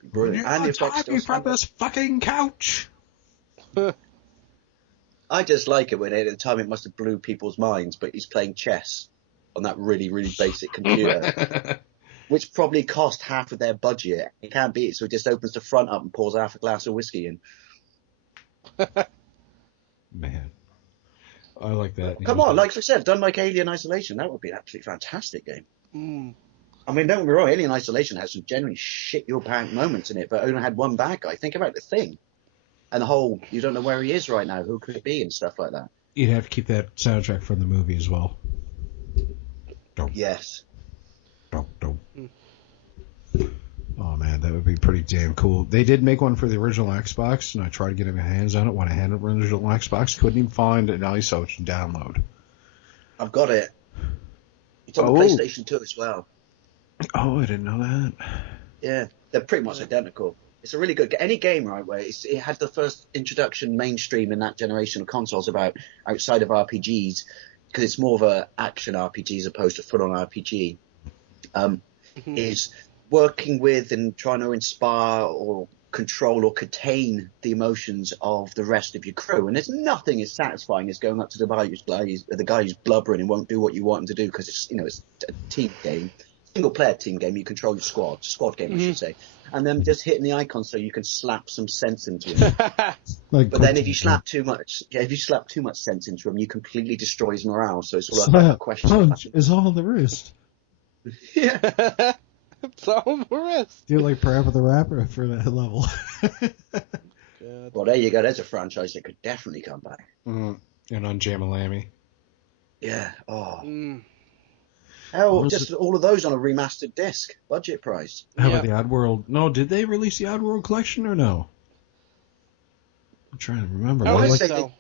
Brilliant. And the effects from this fucking couch. I just like it when at the time it must have blew people's minds, but he's playing chess on that really, really basic computer, which probably cost half of their budget. He can't beat it, so he just opens the front up and pours half a glass of whiskey in. Man, I like that. Come on, like I said, done like Alien Isolation, that would be an absolutely fantastic game. Mm. I mean, don't get me wrong, Alien Isolation has some genuinely shit your pants moments in it, but only had one bad guy. Think about The Thing. And the whole, you don't know where he is right now, who could it be, and stuff like that. You'd have to keep that soundtrack from the movie as well. Yes. Oh man, that would be pretty damn cool. They did make one for the original Xbox, and I tried getting my hands on it when I had an original Xbox. Couldn't even find an ISO to download. I've got it. It's on the PlayStation 2 as well. Oh, I didn't know that. Yeah, they're pretty much identical. It's a really good any game, right, where it had the first introduction mainstream in that generation of consoles about outside of RPGs, because it's more of a action RPG as opposed to full-on RPG, is working with and trying to inspire or control or contain the emotions of the rest of your crew. And there's nothing as satisfying as going up to the guy who's blubbering and won't do what you want him to do, because it's a team game. Single-player team game, you control your squad game, I should say, and then just hitting the icon so you can slap some sense into him. But then if you slap too much sense into him, you completely destroy his morale. So it's all about a question. Punch is all there is. Yeah, It's all the rest. Do like Parappa the Rapper for that level. well, there you go. There's a franchise that could definitely come back. And on Jamalami. Yeah. Oh. Mm. Hell, just all of those on a remastered disc, budget price. How about the Oddworld? No, did they release the Oddworld collection or no? I'm trying to remember. I Well, don't I think say so.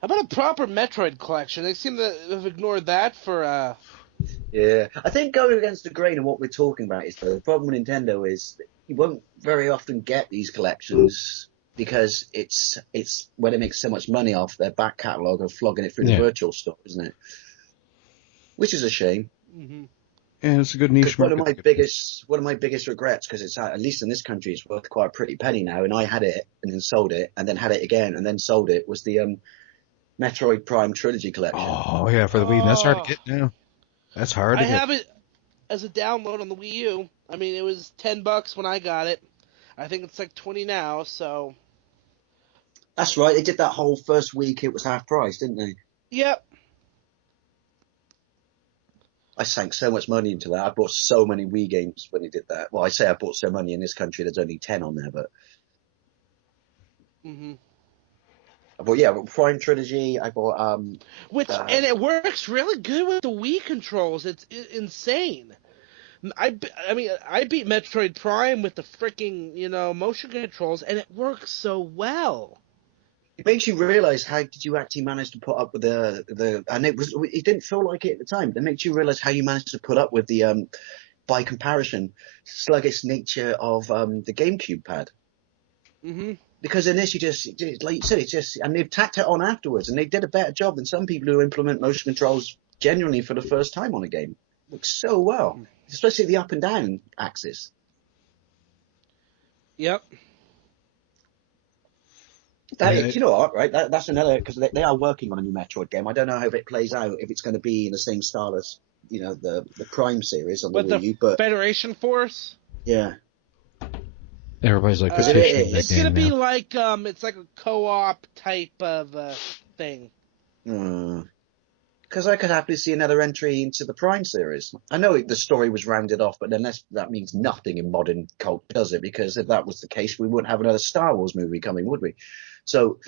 How about a proper Metroid collection? They seem to have ignored that for. Yeah, I think going against the grain of what we're talking about is the problem with Nintendo is you won't very often get these collections because it's when it makes so much money off their back catalogue of flogging it through the virtual store, isn't it? Which is a shame. Mm-hmm. Yeah, it's a good niche One of market. my biggest regrets, because it's at least in this country it's worth quite a pretty penny now, and I had it and then sold it and then had it again and then sold it, was the Metroid Prime Trilogy collection. Oh yeah, for the Wii. That's hard to get now. That's hard to I get. have it as a download on the Wii U. I mean, it was $10 when I got it. I think it's like $20 now. So That's right. They did that whole first week. It was half price, didn't they? Yep. I sank so much money into that. I bought so many Wii games when he did that. Well, I say I bought so many in this country. There's only 10 on there, but Mhm. I bought Prime Trilogy. I bought And it works really good with the Wii controls. It's insane. I mean, I beat Metroid Prime with the freaking, motion controls, and it works so well. It makes you realize how did you actually manage to put up with and it didn't feel like it at the time, but it makes you realize how you managed to put up with the by comparison sluggish nature of the GameCube pad. Mhm. Because in this, like you said, it's just, and they've tacked it on afterwards, and they did a better job than some people who implement motion controls genuinely for the first time on a game. Looks so well, especially the up and down axis. Yep. You know what, right? That's another, because they are working on a new Metroid game. I don't know how it plays out, if it's going to be in the same style as, the Prime series on the Wii U, but Federation Force. yeah. Everybody's like petitioning it's gonna be like it's like a co-op type of thing. Because I could happily see another entry into the Prime series. I know the story was rounded off, but then that means nothing in modern cult, does it? Because if that was the case, we wouldn't have another Star Wars movie coming, would we? So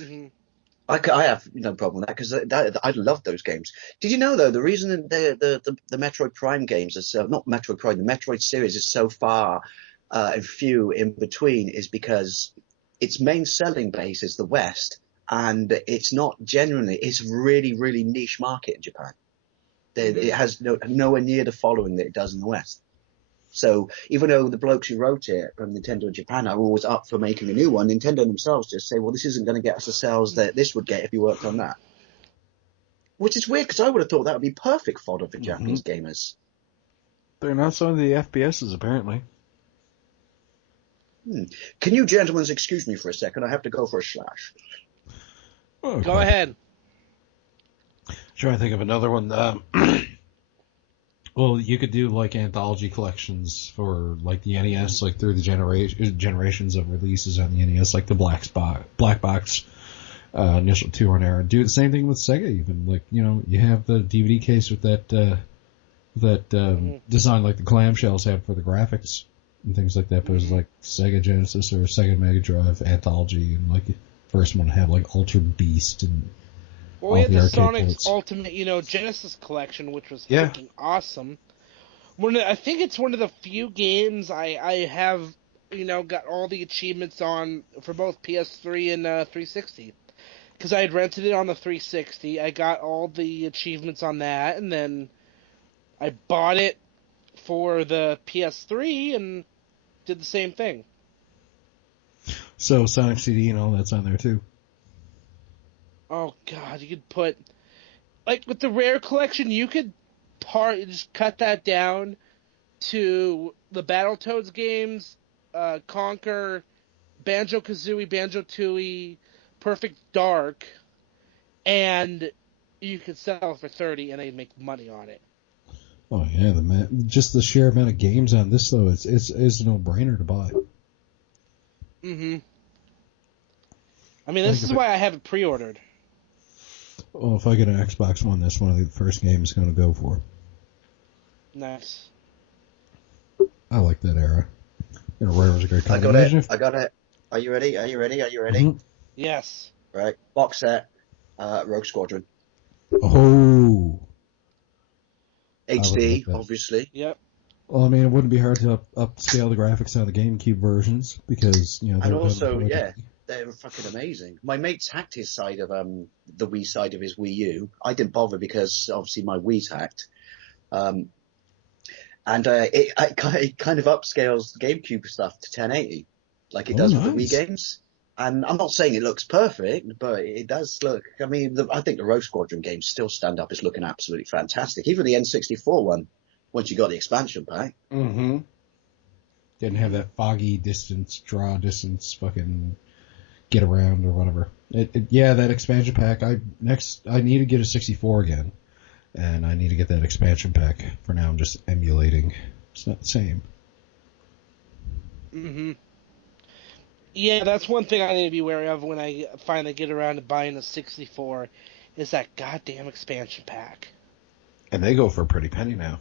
I have no problem with that, because I love those games. Did you know, though, the reason the Metroid Prime games are so, not Metroid Prime, the Metroid series is so far and few in between is because its main selling base is the West, and it's really, really niche market in Japan. It has nowhere near the following that it does in the West. So even though the blokes who wrote it from Nintendo Japan are always up for making a new one, Nintendo themselves just say, well, this isn't going to get us the sales that this would get if you worked on that. Which is weird, because I would have thought that would be perfect fodder for Japanese gamers. They're not some of the FPSs, apparently. Can you gentlemen excuse me for a second? I have to go for a slash. Oh, Go ahead. Trying to think of another one. Well, you could do like anthology collections for like the NES, like through the generations of releases on the NES, like the Black Box initial 2-run era. Do the same thing with Sega, even like you have the DVD case with that design like the clamshells had for the graphics and things like that. But it was like Sega Genesis or Sega Mega Drive anthology, and like the first one had like Altered Beast and. Well, we had the Sonic's Ultimate, Genesis collection, which was freaking awesome. I think it's one of the few games I have, got all the achievements on for both PS3 and 360. Because I had rented it on the 360, I got all the achievements on that, and then I bought it for the PS3 and did the same thing. So Sonic CD and all that's on there too. Oh God, you could put, like with the Rare collection, you could just cut that down to the Battletoads games, Conquer, Banjo-Kazooie, Banjo-Tooie, Perfect Dark, and you could sell it for $30 and they'd make money on it. Oh yeah, just the sheer amount of games on this though, it's a no-brainer to buy. I mean, this is why I have it pre-ordered. Well, if I get an Xbox One, that's one of the first games I'm going to go for. Nice. I like that era. Rare was a great console. I got it. Are you ready? Mm-hmm. Yes. Right. Box set. Rogue Squadron. Oh. HD, obviously. Yep. Well, I mean, it wouldn't be hard to upscale the graphics on the GameCube versions because, and also, they're fucking amazing. My mate's hacked his side of the Wii side of his Wii U. I didn't bother because obviously my Wii's hacked. And it kind of upscales the GameCube stuff to 1080, like it does with the Wii games. And I'm not saying it looks perfect, but it does look. I mean, I think the Rogue Squadron games still stand up as looking absolutely fantastic. Even the N64 one, once you got the expansion pack. Mm-hmm. Didn't have that foggy draw distance, fucking get around or whatever. That expansion pack. I need to get a 64 again, and I need to get that expansion pack. For now, I'm just emulating. It's not the same. Mm-hmm. Yeah, that's one thing I need to be wary of when I finally get around to buying a 64, is that goddamn expansion pack. And they go for a pretty penny now.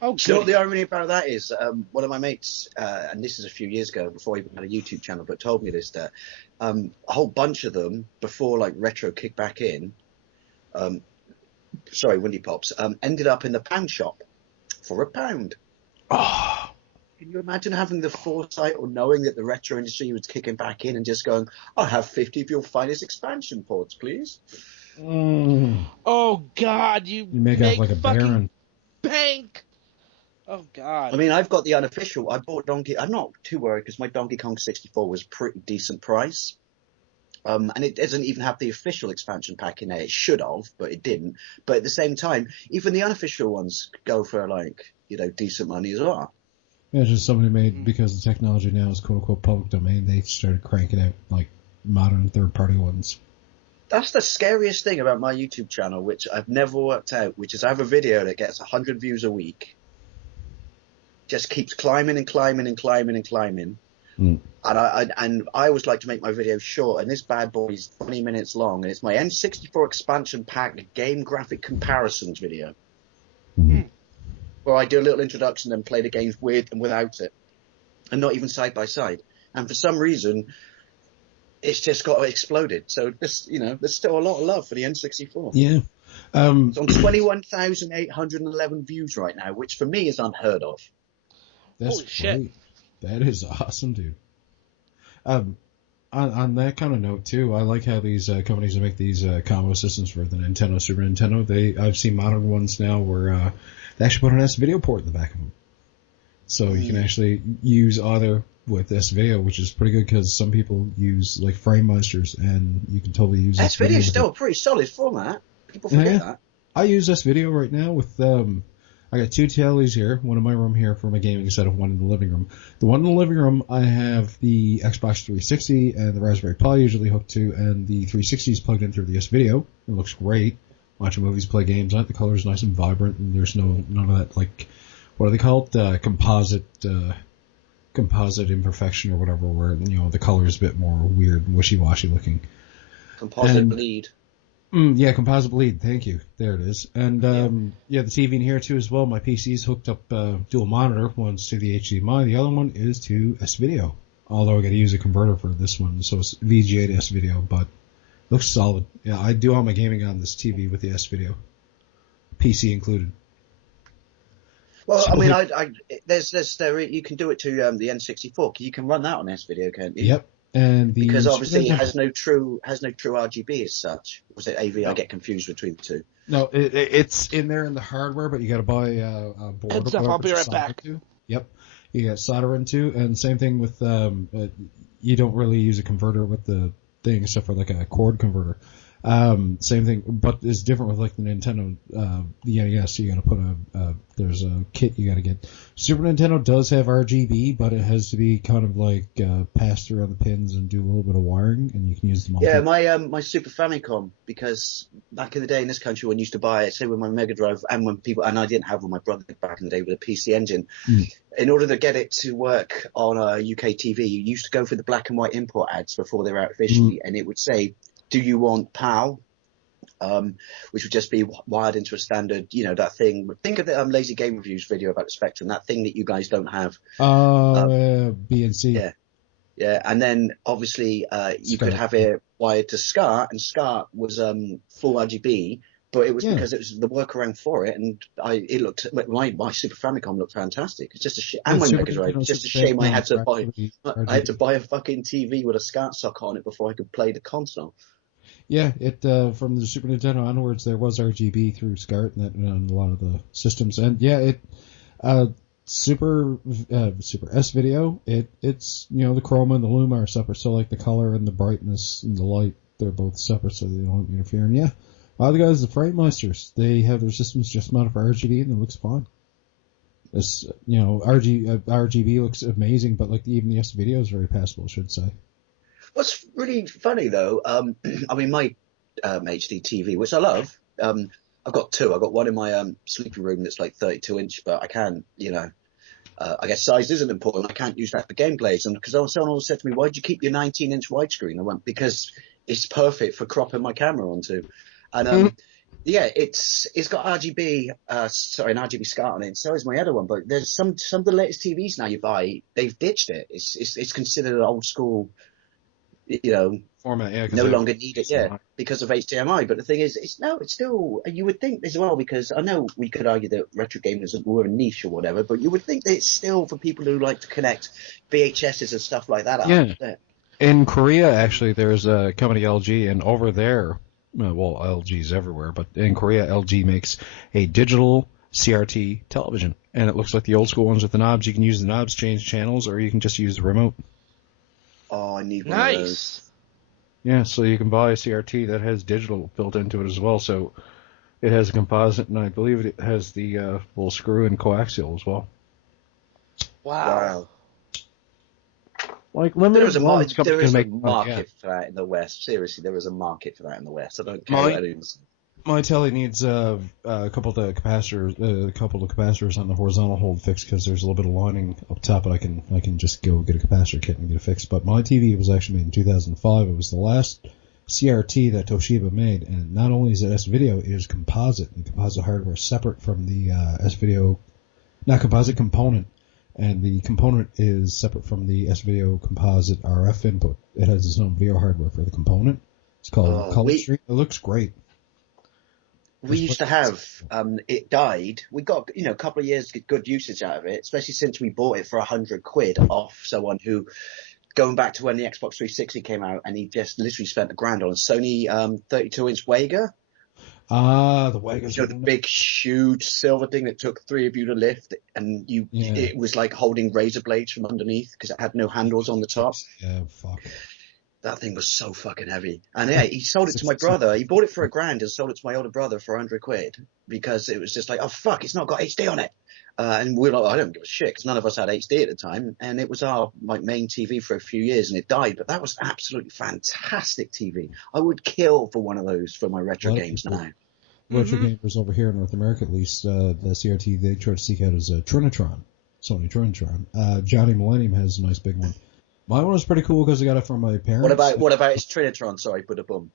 Oh, Do you know what good. the irony about that is? One of my mates, and this is a few years ago, before I even had a YouTube channel, but told me this, that a whole bunch of them, before like retro kicked back in, Windy Pops, ended up in the pound shop for £1. Oh, Can you imagine having the foresight or knowing that the retro industry was kicking back in and just going, "I have 50 of your finest expansion ports, please"? Oh, God, you make out like a fucking baron. bank. Oh, God. I mean, I've got the unofficial. I bought Donkey. I'm not too worried because my Donkey Kong 64 was a pretty decent price. And it doesn't even have the official expansion pack in there. It should have, but it didn't. But at the same time, even the unofficial ones go for decent money as well. Yeah, it's just somebody made, because the technology now is quote unquote public domain, they started cranking out like modern third party ones. That's the scariest thing about my YouTube channel, which I've never worked out, which is I have a video that gets 100 views a week. Just keeps climbing and climbing and climbing and climbing. And I always like to make my videos short, and this bad boy is 20 minutes long, and it's my N64 expansion pack game graphic comparisons video, where I do a little introduction, then play the games with and without it, and not even side by side. And for some reason, it's just got exploded. So there's still a lot of love for the N64. Yeah. It's on 21,811 views right now, which for me is unheard of. That's Holy shit. great. That is awesome, dude. On that kind of note too, I like how these companies that make these combo systems for the Nintendo, Super Nintendo, I've seen modern ones now where they actually put an S-Video port in the back of them. So you can actually use either with S-Video, which is pretty good because some people use like Frame Monsters, and you can totally use S-Video is still a pretty solid format. People forget that. I use S-Video right now with I got two tellies here, one in my room here for my gaming setup, one in the living room. The one in the living room, I have the Xbox 360 and the Raspberry Pi usually hooked to, and the 360 is plugged in through the S-Video. It looks great. Watching movies, play games on it. The color's nice and vibrant, and there's none of that, like, what do they call it? Composite imperfection or whatever, where, the color is a bit more weird and wishy-washy looking. Composite bleed. Yeah, composite bleed. Thank you. There it is. And the TV in here too as well. My PC's hooked up dual monitor. One's to the HDMI. The other one is to S-Video. Although I got to use a converter for this one, so it's VGA to S-Video, but looks solid. Yeah, I do all my gaming on this TV with the S-Video, PC included. Well, So I mean, you can do it to the N64. You can run that on S-Video, can't you? Yep. And because obviously it has no true RGB as such. Was it AV? I get confused between the two. No, it's in there in the hardware, but you got to buy a board. Heads up, I'll be right back. Yep, you got solder into, and same thing with you don't really use a converter with the thing except for like a cord converter. Same thing, but it's different with like the Nintendo, the NES. You got to put there's a kit you got to get. Super Nintendo does have RGB, but it has to be kind of like passed through on the pins and do a little bit of wiring, and you can use them. Yeah, my Super Famicom, because back in the day in this country, when you used to buy it, say with my Mega Drive, and I didn't have one, my brother did back in the day with a PC Engine. In order to get it to work on a UK TV, you used to go for the black and white import ads before they were out officially, and it would say, do you want PAL? Which would just be wired into a standard, that thing. Think of the Lazy Game Reviews video about the Spectrum, that thing that you guys don't have. BNC. Yeah. And then obviously you could have it wired to SCART, and SCART was full RGB, but it was because it was the workaround for it, and my Super Famicom looked fantastic. It's just a shame, and my Mega Drive. It's just a shame I had to buy a fucking TV with a SCART socket on it before I could play the console. Yeah, from the Super Nintendo onwards, there was RGB through SCART and a lot of the systems, and Super S-Video, it's the chroma and the luma are separate, so like the color and the brightness and the light, they're both separate, so they don't interfere. And a lot of the guys, the Frame Monsters, they have their systems just mounted for RGB, and it looks fine. It's RGB looks amazing, but like even the S-Video is very passable, I should say. What's really funny though, I mean my HD TV, which I love, I've got two. I've got one in my sleeping room that's like 32 inch, but I can, I guess size isn't important. I can't use that for gameplays. And because someone always said to me, why'd you keep your 19-inch widescreen? I went, because it's perfect for cropping my camera onto. And yeah, it's got RGB, an RGB SCART on it. So is my other one. But there's some of the latest TVs now you buy, they've ditched it. It's considered an old school, format. Yeah, no longer needed. Yeah, because of HDMI. But the thing is, it's still. You would think as well, because I know we could argue that retro gamers were a niche or whatever, but you would think that it's still for people who like to connect VHSs and stuff like that. Yeah. In Korea, actually, there's a company LG, and over there, well, LG's everywhere, but in Korea, LG makes a digital CRT television, and it looks like the old school ones with the knobs. You can use the knobs, change channels, or you can just use the remote. Oh, I need one of those. Yeah, so you can buy a CRT that has digital built into it as well. So it has a composite, and I believe it has the little screw and coaxial as well. Wow. Like There limited is a ones market yeah. for that in the West. Seriously, there is a market for that in the West. I don't care what it is. My telly needs a couple of capacitors on the horizontal hold fixed because there's a little bit of lining up top, but I can just go get a capacitor kit and get it fixed. But my TV was actually made in 2005. It was the last CRT that Toshiba made, and not only is it S-Video, it is composite. The composite hardware is separate from the S-Video, not composite component, and the component is separate from the S-Video composite RF input. It has its own video hardware for the component. It's called Color Street. It looks great. We used to have, it died. We got, a couple of years good usage out of it, especially since we bought it for £100 off someone who, going back to when the Xbox 360 came out, and he just literally spent $1,000 on a Sony 32-inch Wega. The Wegas. The big, huge silver thing that took 3 of you to lift, and it was like holding razor blades from underneath because it had no handles on the top. Yeah, fuck. That thing was so fucking heavy. And yeah, he sold it to my brother. He bought it for $1,000 and sold it to my older brother for £100 because it was just like, oh fuck, it's not got HD on it. And we were like, I don't give a shit because none of us had HD at the time. And it was our main TV for a few years and it died. But that was absolutely fantastic TV. I would kill for one of those for my retro games now. Retro gamers over here in North America, at least, the CRT they try to seek out is Trinitron, Sony Trinitron. Johnny Millennium has a nice big one. My one was pretty cool because I got it from my parents. What about its Trinitron? Sorry, put a bum.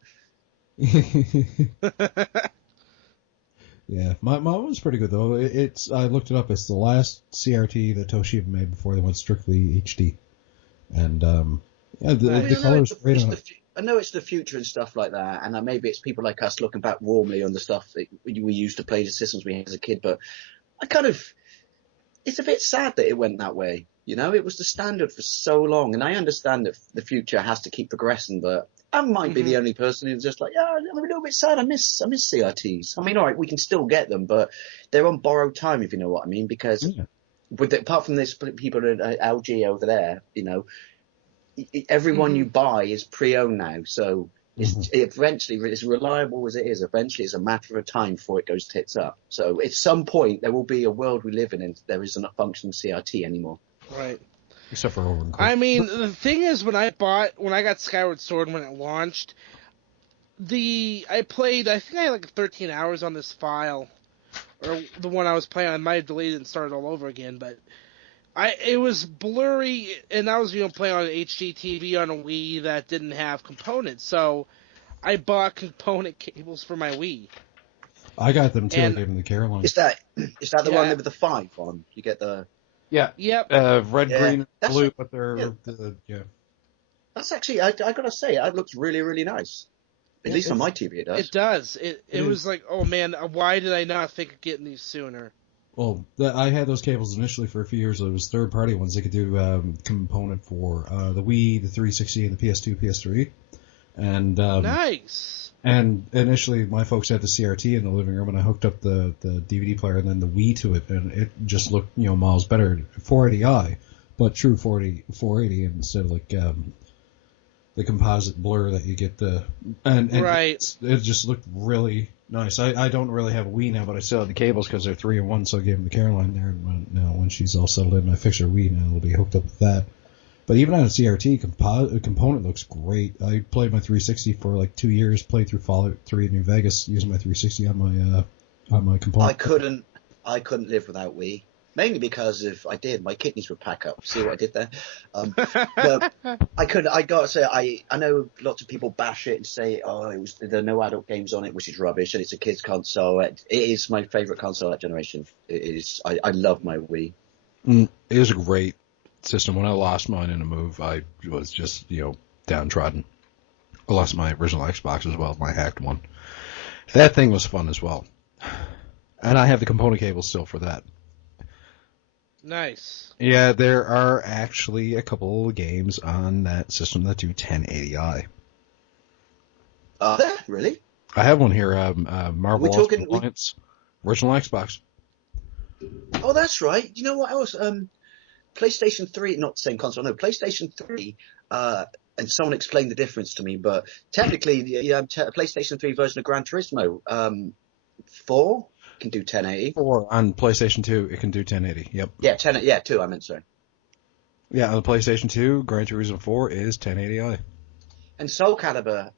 Yeah, my one was pretty good though. I looked it up. It's the last CRT that Toshiba made before they went strictly HD, and the colors great on it. I know it's the future and stuff like that, and maybe it's people like us looking back warmly on the stuff that we used to play the systems we had as a kid. But it's a bit sad that it went that way. It was the standard for so long, and I understand that the future has to keep progressing, but I might be the only person who's just like, yeah, I'm a little bit sad. I miss CRTs. I mean, all right, we can still get them, but they're on borrowed time, if you know what I mean, because apart from this people at LG over there, everyone you buy is pre-owned now, so eventually, as reliable as it is, eventually it's a matter of time before it goes tits up. So at some point, there will be a world we live in and there isn't a functioning CRT anymore. Right. Except for Overclock. I mean, the thing is, when I got Skyward Sword when it launched, I think I had like 13 hours on this file, or the one I was playing. I might have deleted and started all over again, but it was blurry, and I was playing on an HD TV on a Wii that didn't have components, so I bought component cables for my Wii. I got them too. I gave them to Caroline. Is that the one with the 5 on? You get the... Yeah. Yep. Red, green, and blue, but they're That's actually, I gotta say, it looks really, really nice. At least on my TV it does. It does. It was like, oh man, why did I not think of getting these sooner? Well, I had those cables initially for a few years. It was third-party ones. They could do component for the Wii, the 360, and the PS2, PS3. And nice. And initially, my folks had the CRT in the living room, and I hooked up the DVD player and then the Wii to it, and it just looked miles better. 480i, but true 480 instead of like the composite blur that you get and right. It just looked really nice. I don't really have a Wii now, but I still have the cables because they're 3-in-1, so I gave them to Caroline there. And now when she's all settled in, I fix her Wii now. It'll be hooked up with that. But even on a CRT, component looks great. I played my 360 for like 2 years. Played through Fallout 3 in New Vegas using my 360 on my component. I couldn't live without Wii. Mainly because if I did, my kidneys would pack up. See what I did there? But I gotta say, I know lots of people bash it and say, oh, there are no adult games on it, which is rubbish, and it's a kid's console. It is my favorite console that generation. It is. I love my Wii. It is a great system. When I lost mine in a move, I was just, downtrodden. I lost my original Xbox as well, my hacked one. That thing was fun as well. And I have the component cable still for that. Nice. Yeah, there are actually a couple of games on that system that do 1080i. Really? I have one here, Marvel talking- Alliance, original Xbox. Oh, that's right. You know what else? PlayStation 3, not the same console, no, PlayStation 3, and someone explained the difference to me, but technically, the PlayStation 3 version of Gran Turismo 4 can do 1080. Or on PlayStation 2, it can do 1080, yep. Yeah, 2, I meant, sorry. Yeah, on the PlayStation 2, Gran Turismo 4 is 1080i. And Soul Calibur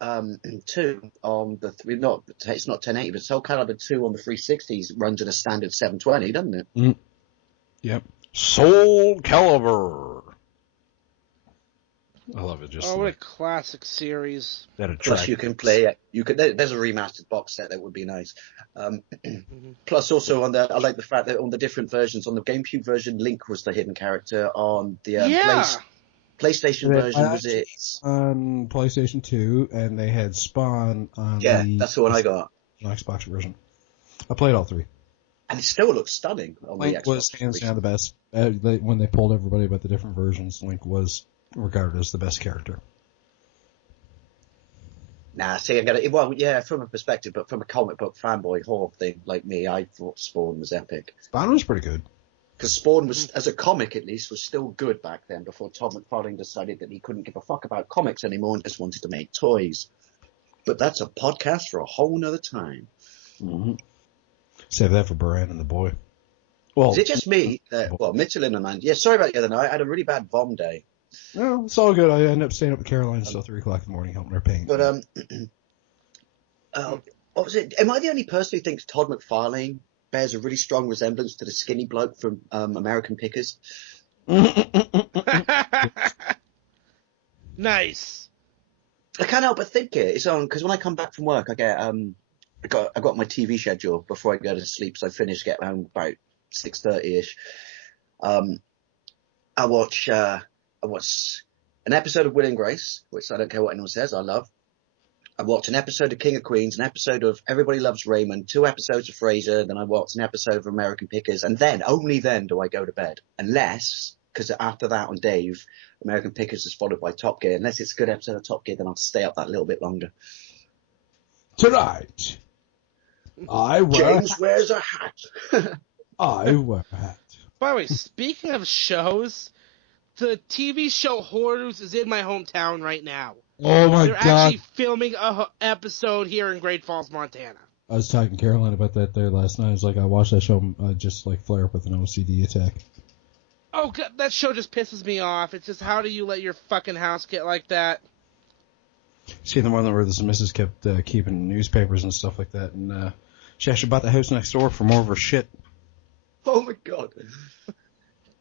2 on the it's not 1080, but Soul Calibur 2 on the 360s runs at a standard 720, doesn't it? Yep. Soul Calibur. I love it. What a classic series. That Plus, you can play it. There's a remastered box set that would be nice. Plus, also I like the fact that on the different versions, on the GameCube version, Link was the hidden character. On the PlayStation version, was it? On PlayStation 2, and they had Spawn on that's the one I got. Xbox version. I played all three. And it still looks stunning on the Link Xbox. was hands down the best. When they told everybody about the different versions, Link was regarded as the best character. Nah, see, from a perspective, but from a comic book fanboy horror thing like me, I thought Spawn was epic. Spawn was pretty good. Because Spawn was, as a comic at least, was still good back then, before Todd McFarlane decided that he couldn't give a fuck about comics anymore and just wanted to make toys. But that's a podcast for a whole nother time. Mm-hmm. Save that for Baran and the boy. Well, is it just me that, Michelin and man, sorry about the other night, I had a really bad vom day. No, it's all good. I ended up staying up with Caroline until 3 o'clock in the morning helping her paint. But, what was it? Am I the only person who thinks Todd McFarlane bears a really strong resemblance to the skinny bloke from American Pickers? Nice. I can't help but think it. It's on, because when I come back from work, I get, I got my TV schedule before I go to sleep, so I finish, get home about 6:30ish. I watch an episode of Will and Grace, which I don't care what anyone says, I love. I watch an episode of King of Queens, an episode of Everybody Loves Raymond, 2 episodes of Frasier, then I watch an episode of American Pickers, and then, only then, do I go to bed. Unless, because after that on Dave, American Pickers is followed by Top Gear. Unless it's a good episode of Top Gear, then I'll stay up that little bit longer. Tonight, James wears a hat. I wear a hat. By the way, speaking of shows, the TV show Hoarders is in my hometown right now. Oh my They're God. actually filming an episode here in Great Falls, Montana. I was talking to Caroline about that there last night. I was like, I watched that show, I just flare up with an OCD attack. Oh, God, that show just pisses me off. It's just, how do you let your fucking house get like that? See the one where the missus kept keeping newspapers and stuff like that, and she actually bought the house next door for more of her shit. Oh my God.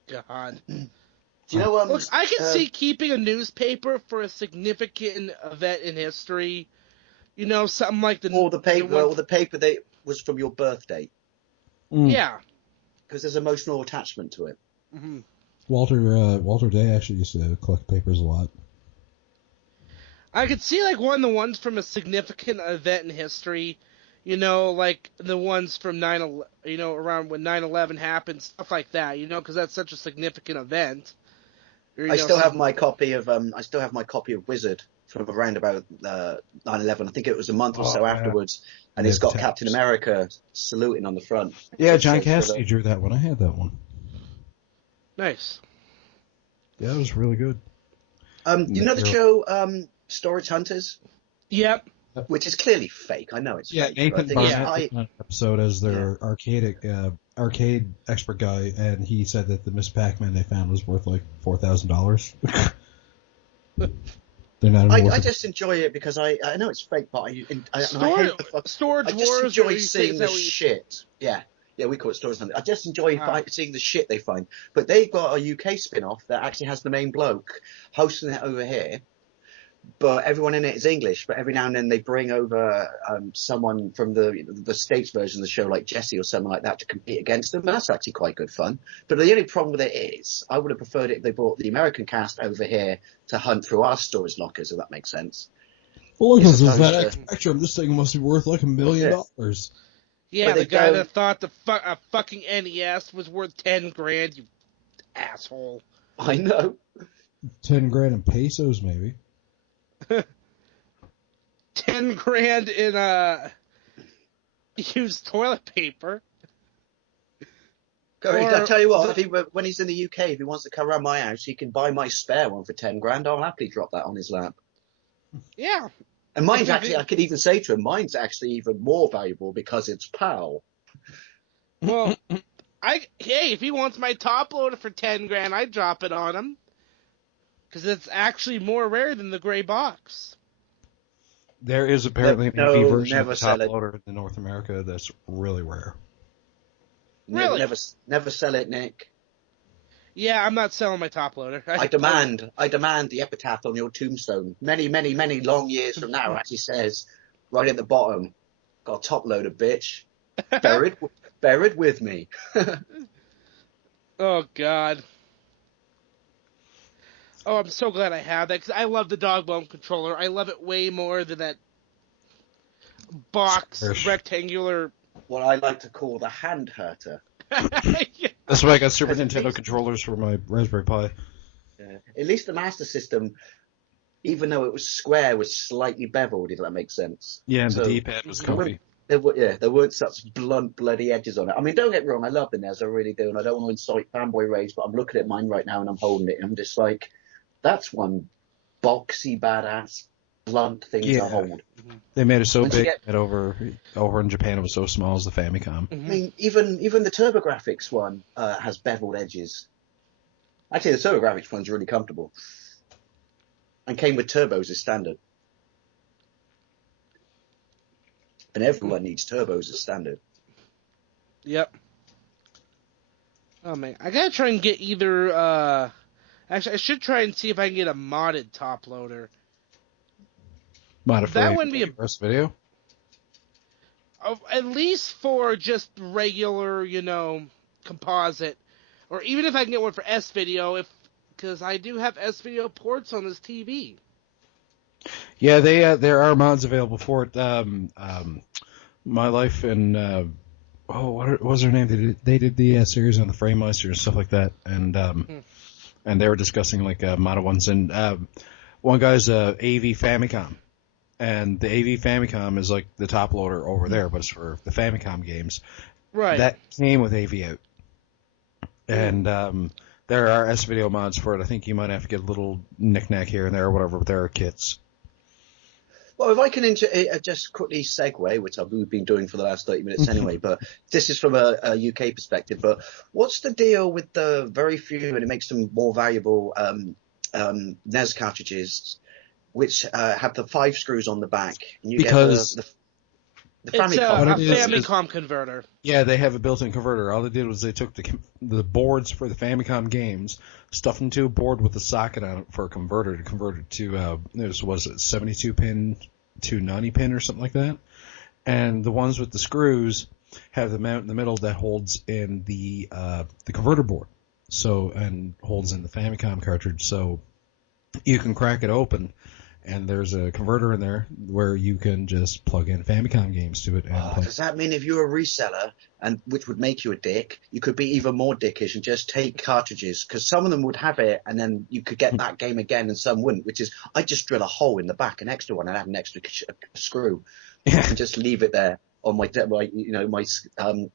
God. Do you know, Look, I can see keeping a newspaper for a significant event in history. You know, something like the... Or the paper that was from your birthday. Yeah. Because there's emotional attachment to it. Mm-hmm. Walter Day actually used to collect papers a lot. I could see, one of the ones from a significant event in history. You know, like the ones from around when 9/11 happened, stuff like that. You know, because that's such a significant event. I still have my copy of Wizard from around about 9/11. I think it was a month or so afterwards, and it's got Captain America saluting on the front. Yeah, John Cassidy drew that one. I had that one. Nice. Yeah, it was really good. You know the show Storage Hunters? Yep. Which is clearly fake. I know it's fake. Nathan Barnett an episode as their arcade expert guy, and he said that the Miss Pac-Man they found was worth like $4,000. They're not. I just enjoy it because I know it's fake, but I hate the fuck. Storage I just Wars. enjoy seeing the shit. Yeah, Yeah, we call it Stories Hunters. I just enjoy Wow. seeing the shit they find. But they've got a UK spin-off that actually has the main bloke hosting it over here. But everyone in it is English. But every now and then they bring over someone from the States version of the show, like Jesse or someone like that, to compete against them. And that's actually quite good fun. But the only problem with it is, I would have preferred it if they brought the American cast over here to hunt through our Stories lockers, if that makes sense. Well, because It's there's that supposed X Spectrum. This thing must be worth like $1 million. Yeah, But the they guy don't- that thought a fucking NES was worth 10 grand, you asshole. I know. 10 grand in pesos, maybe. 10 grand in used toilet paper. I tell you what, when he's in the UK, if he wants to come around my house, he can buy my spare one for 10 grand. I'll happily drop that on his lap. Yeah. And mine's actually, I could even say to him, mine's actually even more valuable because it's PAL. Well, hey, if he wants my top loader for 10 grand, I'd drop it on him. Because it's actually more rare than the gray box. There is apparently an No, EV version of never the sell top it. loader in North America that's really rare. Really? Never sell it, Nick. Yeah, I'm not selling my top loader. I demand the epitaph on your tombstone. Many, many, many long years from now, actually says right at the bottom, got a top loader, bitch. Buried with me. Oh, God. Oh, I'm so glad I have that, because I love the dog bone controller. I love it way more than that box Squish. rectangular. What I like to call the hand hurter. Yeah. That's why I got Super At Nintendo least- controllers for my Raspberry Pi. At least the Master System, even though it was square, was slightly beveled, if that makes sense. Yeah, and So- the D-pad was comfy. There weren't such blunt, bloody edges on it. I mean, don't get me wrong, I love the NES, I really do, and I don't want to incite fanboy rage, but I'm looking at mine right now and I'm holding it, and I'm just like, that's one boxy, badass, blunt thing Yeah. to hold. They made it so Once you big get- that over in Japan it was so small as the Famicom. I mean, even the TurboGrafx one has beveled edges. Actually, the TurboGrafx one's really comfortable, and came with turbos as standard. And everyone needs turbos as standard. Yep. Oh, man. I gotta try and get either, actually, I should try and see if I can get a modded top loader. Modified That wouldn't be a- first video. At least for just regular, composite. Or even if I can get one for S-Video, because I do have S-Video ports on this TV. Yeah, there are mods available for it. My Life and what was her name? They did the series on the Framemeister and stuff like that, and they were discussing like modded ones. And one guy's AV Famicom, and the AV Famicom is like the top loader over there, but it's for the Famicom games. Right. That came with AV out, and there are S-Video mods for it. I think you might have to get a little knick-knack here and there or whatever, but there are kits. Well, if I can just quickly segue, which I've been doing for the last 30 minutes anyway, but this is from a UK perspective. But what's the deal with the very few, and it makes them more valuable, NES cartridges, which have the 5 screws on the back? And you Because- get the It's Famicom. What a it is Famicom converter. Yeah, they have a built-in converter. All they did was they took the boards for the Famicom games, stuffed into a board with a socket on it for a converter to convert it to was it 72 pin to 90 pin or something like that. And the ones with the screws have the mount in the middle that holds in the converter board, and holds in the Famicom cartridge. So you can crack it open, and there's a converter in there where you can just plug in Famicom games to it and play. Does that mean if you're a reseller, and which would make you a dick, you could be even more dickish and just take cartridges? Because some of them would have it, and then you could get that game again, and some wouldn't. Which is, I just drill a hole in the back, an extra one, and add an extra screw, and just leave it there on my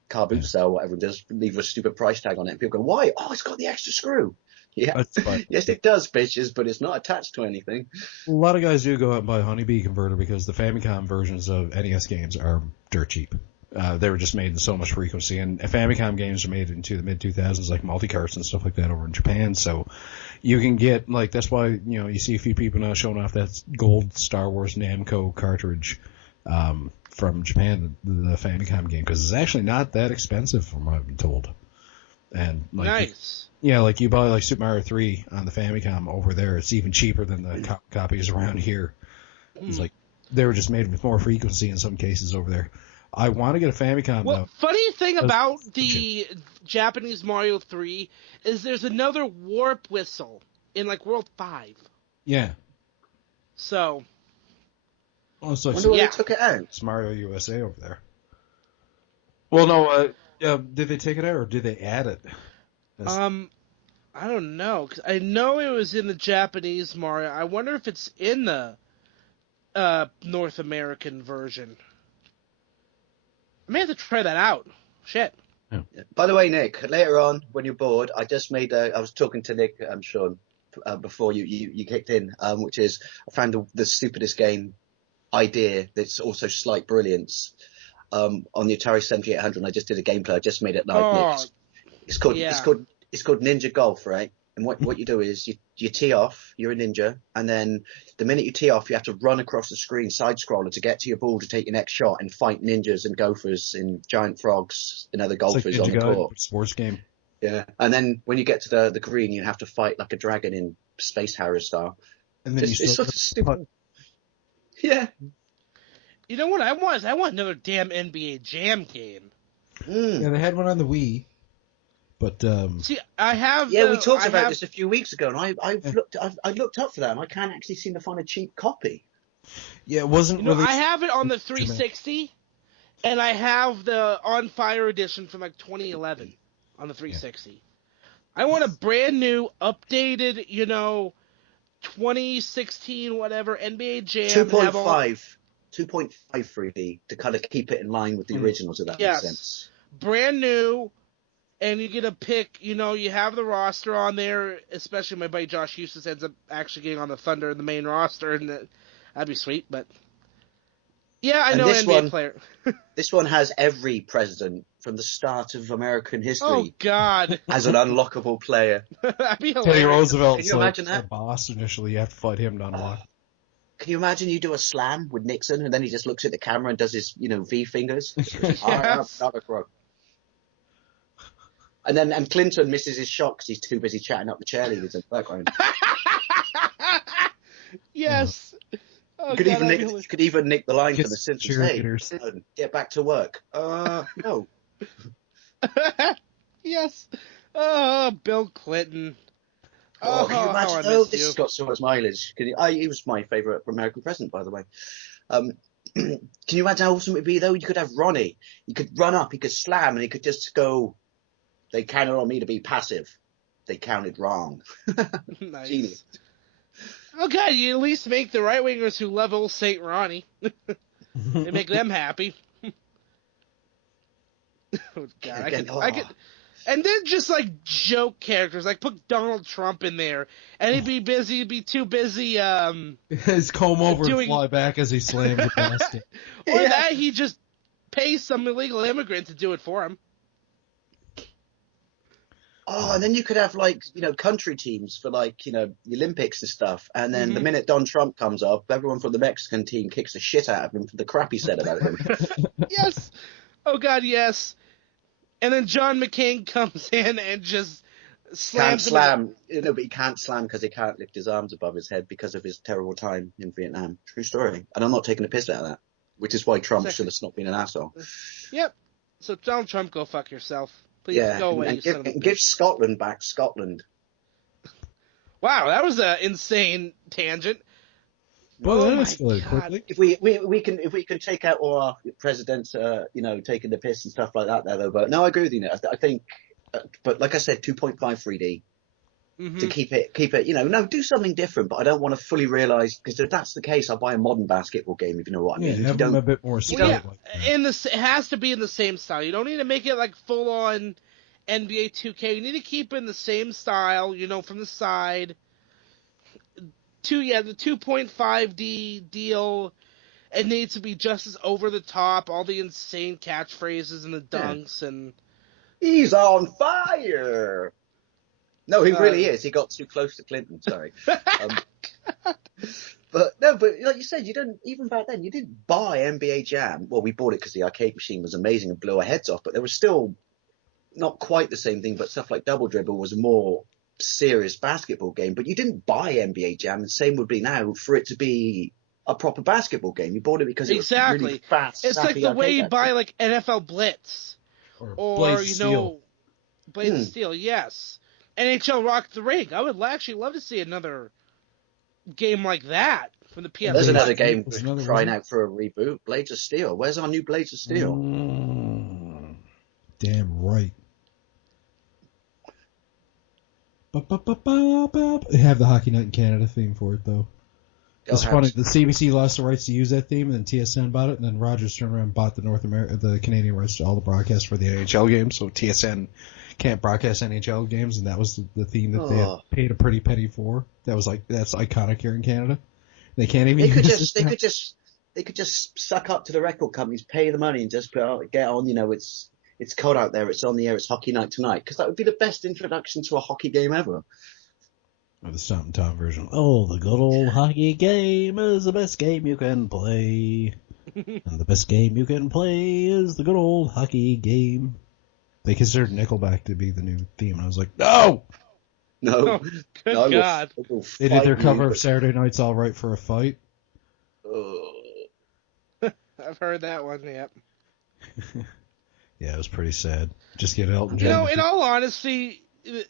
car boot sale, or whatever, and just leave a stupid price tag on it. And people go, "Why? Oh, it's got the extra screw." Yeah, That's fine. yes, it does, bitches, but it's not attached to anything. A lot of guys do go out and buy a Honeybee converter because the Famicom versions of NES games are dirt cheap. They were just made in so much frequency, and Famicom games are made into the mid-2000s, like multicarts and stuff like that over in Japan. So you can get, like, that's why, you see a few people now showing off that gold Star Wars Namco cartridge from Japan, the Famicom game, because it's actually not that expensive from what I've been told. And like, Nice. yeah, like you buy like Super Mario 3 on the Famicom over there, it's even cheaper than the copies around here. It's like they were just made with more frequency in some cases over there. I want to get a Famicom Well, though. funny thing about the Japanese Mario 3 is there's another warp whistle in like World 5. Yeah. So, Oh, so Wonder why Yeah. they took it out. it's Mario USA over there. Well, no. Did they take it out or did they add it? I don't know, 'cause I know it was in the Japanese Mario. I wonder if it's in the North American version. I may have to try that out. Shit. By the way, Nick, later on when you're bored, I was talking to Nick, Sean, before you kicked in, which is I found the stupidest game idea that's also slight brilliance on the Atari 7800. And I just did a gameplay. I just made it live. Oh, Nick. It's called yeah. it's called Ninja Golf, right? And what you do is you tee off, you're a ninja, and then the minute you tee off, you have to run across the screen, side scroller, to get to your ball to take your next shot and fight ninjas and gophers and giant frogs and other golfers It's like on the Ninja court. Gaiden, sports game. Yeah, and then when you get to the green, you have to fight like a dragon in Space Harrier style. And then It's you still such a stupid. Yeah. You know what I want? Is I want another damn NBA Jam game. Yeah, they had one on the Wii, but See, I have. Yeah, we talked about this a few weeks ago, and I looked up for that, and I can't actually seem to find a cheap copy. yeah, it wasn't You know, really. I have it on the 360, and I have the On Fire edition from like 2011 on the 360. I want a brand new, updated, 2016 whatever NBA Jam. 2.5 3D to kind of keep it in line with the originals, if that Yes. makes sense. Brand new, and you get a pick. You have the roster on there. Especially my buddy Josh Eustace ends up actually getting on the Thunder in the main roster, and that'd be sweet. But yeah, I And know this NBA one- player. This one has every president from the start of American Oh history God, as an unlockable player. that'd be Teddy hilarious. Roosevelt's Can you imagine like that? the boss initially. You have to fight him to unlock. Can you imagine you do a slam with Nixon and then he just looks at the camera and does his, V fingers? I am not a crook. And Clinton misses his shot because he's too busy chatting up the cheerleaders in the background. Yes. Oh, You could God, even that'd be nick, you could even nick the line from Kiss the Simpsons. Hey, cheerleaders. Clinton, get back to work. No. hilarious. Yes. Oh, Bill Clinton. Oh, can you how imagine? I Oh, miss this you. has got so much mileage. He was my favourite American president, by the way. Can you imagine how awesome it would be, though? You could have Ronnie. He could run up, he could slam, and he could just go, they counted on me to be passive. They counted wrong. Nice. Genius. Oh God, you at least make the right wingers who love old Saint Ronnie. They make them happy. Oh God, Again, I could, and then just like joke characters, like put Donald Trump in there, and he'd be too busy, or His comb over Doing- and fly back as he slams the basket. Yeah. that he just pays some illegal immigrant to do it for him. Oh, and then you could have country teams for the Olympics and stuff. And then the Mhm. minute Don Trump comes up, everyone from the Mexican team kicks the shit out of him for the crap he said about him. Yes. Oh God, yes. And then John McCain comes in and just Can't slams him. slam, but he can't slam because he can't lift his arms above his head because of his terrible time in Vietnam. True story. And I'm not taking a piss out of that, which is why Trump should have not been an asshole. Yep. So Donald Trump, go fuck yourself. Please Yeah, go away, and you son of a give bitch. Scotland back Scotland. Wow, that was an insane tangent. Well, Oh that my escalated God. quickly. If we can take out all our presidents, taking the piss and stuff like that there though. But no, I agree with you. Nick. I think, but like I said, 2.5 3D Mhm. to keep it. Do something different. But I don't want to fully realize, because if that's the case, I'll buy a modern basketball game. If you know what I mean. Yeah, If you have them don't- a bit more Well, solid. yeah, like that. it has to be in the same style. You don't need to make it like full on NBA 2K. You need to keep it in the same style, from the side. The 2.5D deal. It needs to be just as over the top. All the insane catchphrases and the dunks and. He's on fire. No, he really is. He got too close to Clinton. Sorry. But no, but like you said, you didn't even back then. You didn't buy NBA Jam. Well, we bought it because the arcade machine was amazing and blew our heads off. But there was still not quite the same thing. But stuff like Double Dribble was a more serious basketball game. But you didn't buy NBA Jam. The same would be now for it to be a proper basketball game. You bought it because it was really fast. It's like sappy the way you arcade buy action. like NFL Blitz or Blades of you Steel. know Blades of Steel. Yes, NHL Rock the Ring. I would actually love to see another game like that from the PS. There's another game There's another crying one. out for a reboot. Blades of Steel. Where's our new Blades of Steel? Damn right. They have the Hockey Night in Canada theme for it, though. It's funny. The CBC lost the rights to use that theme, and then TSN bought it, and then Rogers turned around and bought the Canadian rights to all the broadcasts for the NHL games, so TSN can't broadcast NHL games, and that was the theme that they had paid a pretty penny for. That's iconic here in Canada. They can't even. They could just suck up to the record companies, pay the money, and just get on. You know, it's cold out there. It's on the air. It's Hockey Night tonight, because that would be the best introduction to a hockey game ever. Or the Stomp and Tom version. Oh, the good old hockey game is the best game you can play. And the best game you can play is the good old hockey game. They considered Nickelback to be the new theme, and I was like, no! No. Good no, God. They did their cover of Saturday Night's All Right for a Fight. I've heard that one, yep. Yeah, it was pretty sad. Just get Elton John. You know, in all honesty,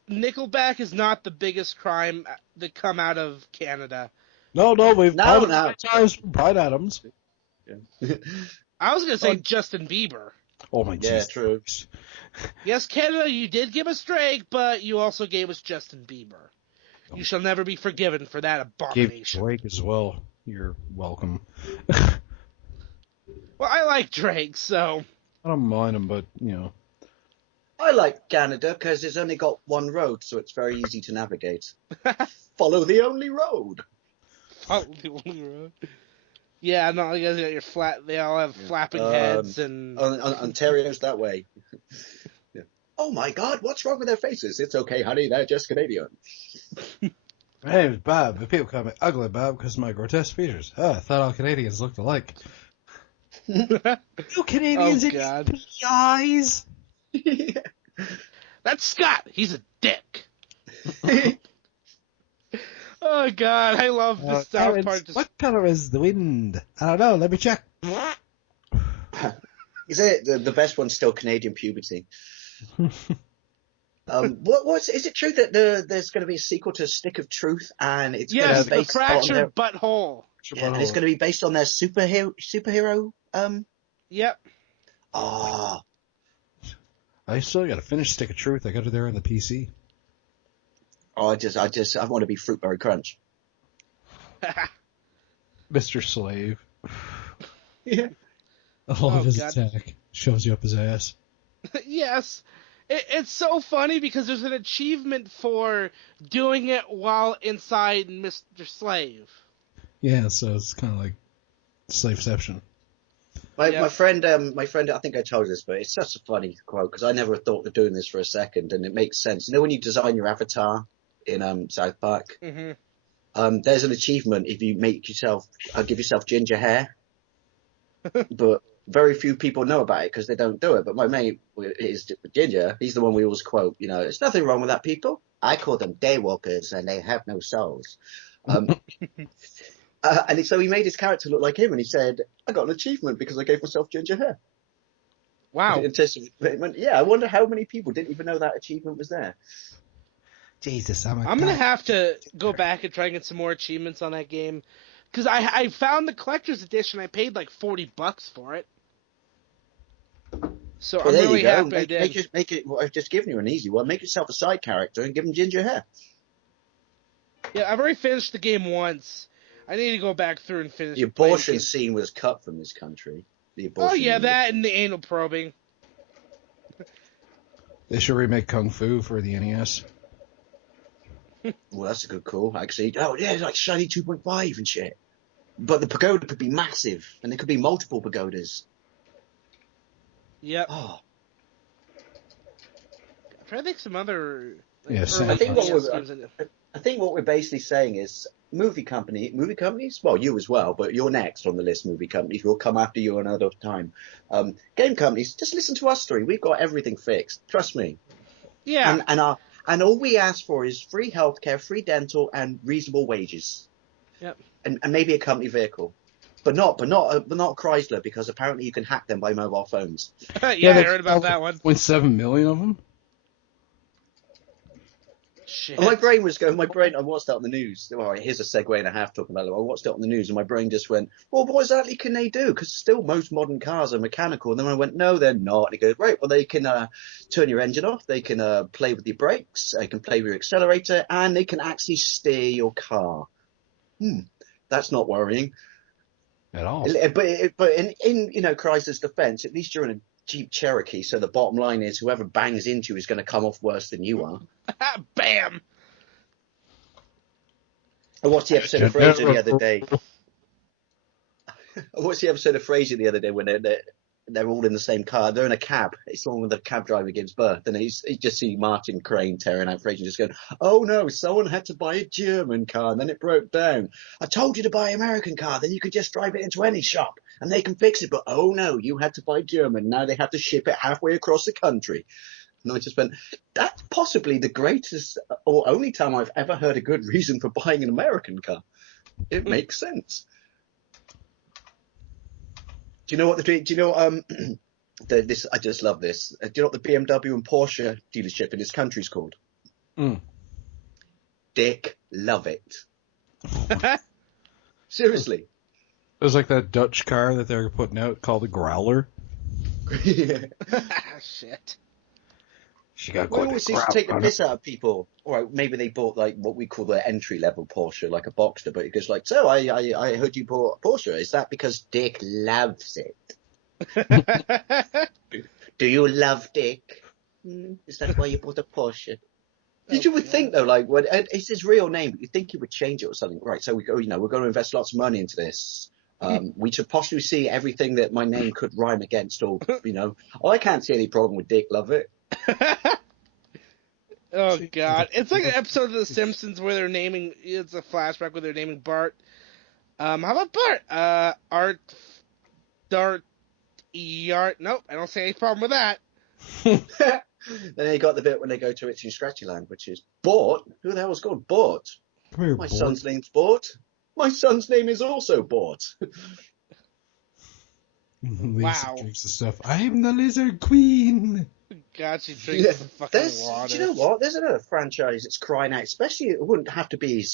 Nickelback is not the biggest crime that come out of Canada. No, we've No. times from Bryan Adams. Yeah. I was going to say Justin Bieber. Oh my Yeah, Jesus. true. Yes, Canada, you did give us Drake, but you also gave us Justin Bieber. You shall never be forgiven for that Gave abomination. Drake as well. You're welcome. Well, I like Drake, so... I don't mind him, but, you know. I like Canada because it's only got one road, so it's very easy to navigate. Follow the only road. Follow the only road. Yeah, no, you guys got your flat... They all have flapping heads and... Ontario's that way. Yeah. Oh my God, what's wrong with their faces? It's okay, honey, they're just Canadian. My name's Bob, but people call me Ugly Bob because of my grotesque features. I thought all Canadians looked alike. You Canadians Oh, in God. your eyes. That's Scott. He's a dick. Oh, God. I love the South Park. What color is the wind? I don't know. Let me check. Is it the best one's still Canadian puberty? Is it true that there's going to be a sequel to Stick of Truth, and it's going Yes, to the be based on fractured their, butthole. and it's going to be based on their superhero? Yep. Ah, I still got to finish Stick of Truth. I got it there on the PC. I want to be Fruitberry Crunch. Mr. Slave. Yeah. All of his God. attack shoves you up his ass. Yes. It's so funny because there's an achievement for doing it while inside Mr. Slave. Yeah, so it's kind of like Slaveception. My friend, I think I told you this, but it's such a funny quote because I never thought of doing this for a second, and it makes sense. You know when you design your avatar in South Park, there's an achievement if you give yourself ginger hair, but very few people know about it because they don't do it. But my mate is Ginger. He's the one we always quote. You know, there's nothing wrong with that, people. I call them daywalkers, and they have no souls. And so he made his character look like him, and he said, I got an achievement because I gave myself ginger hair. Wow. Yeah, I wonder how many people didn't even know that achievement was there. Jesus, I'm going to have to go back and try and get some more achievements on that game. Because I found the collector's edition. I paid like $40 for it. So Well, I'm there really you go. happy I did. Make it. Well, I've just given you an easy one. Make yourself a side character and give him ginger hair. Yeah, I've already finished the game once. I need to go back through and finish The abortion scene was cut from this country. The abortion. Oh yeah, that and the anal probing. They should remake Kung Fu for the NES. Well, that's a good call, actually. Oh yeah, like Shiny 2.5 and shit. But the pagoda could be massive, and there could be multiple pagodas. Yep. Oh. I'm trying to think some other. Yeah, early I think what NES was games in it. I think what we're basically saying is movie companies, well, you as well, but you're next on the list, movie companies. We'll come after you another time. Game companies, just listen to us three. We've got everything fixed. Trust me. Yeah. And all we ask for is free healthcare, free dental, and reasonable wages. Yep. And maybe a company vehicle. But not Chrysler, because apparently you can hack them by mobile phones. Yeah, I heard about that one. 0.7 million of them. Shit. And my brain, I watched that on the news. All right, here's a segue and a half talking about it. I watched it on the news and my brain just went, well, what exactly can they do? Because still most modern cars are mechanical. And then I went, no, they're not. And he goes, right, well, they can turn your engine off. They can play with your brakes. They can play with your accelerator. And they can actually steer your car. That's not worrying. At all. But in Chrysler's defense, at least you're in a Jeep Cherokee, so the bottom line is whoever bangs into you is going to come off worse than you are. Bam! I watched the episode of Frasier the other day. When they're all in the same car. They're in a cab. It's the one when the cab driver gives birth, and you just see Martin Crane tearing out Frasier, just going, "Oh no, someone had to buy a German car, and then it broke down. I told you to buy an American car, then you could just drive it into any shop, and they can fix it. But oh no, you had to buy German. Now they have to ship it halfway across the country." And I just went, that's possibly the greatest or only time I've ever heard a good reason for buying an American car. It makes sense. Do you know what I just love this. Do you know what the BMW and Porsche dealership in this country is called? Dick Love It. Seriously. It was like that Dutch car that they were putting out called the Growler. Shit. She got We always used to take the piss out of people. All right, maybe they bought like what we call the entry level Porsche, like a Boxster, but it goes like, so I heard you bought a Porsche. Is that because Dick loves it? Do you love Dick? Is that why you bought a Porsche? You would think though, like, when it's his real name, but you think he would change it or something, right? So we go, we're going to invest lots of money into this. We should possibly see everything that my name could rhyme against, or I can't see any problem with Dick Love It. Oh god, it's like an episode of The Simpsons where they're naming. It's a flashback where they're naming Bart. How about Bart? Art, Dart, Yart. Nope, I don't see any problem with that. Then you got the bit when they go to Itchy and Scratchy Land, which is Bort. Who the hell is called Bort? Come here, My Bort. son's name's Bort. My son's name is also Bort. Lisa Wow. drinks the stuff. I'm the Lizard Queen. God, she drinks the fucking water. Do you know what? There's another franchise that's crying out. Especially, it wouldn't have to be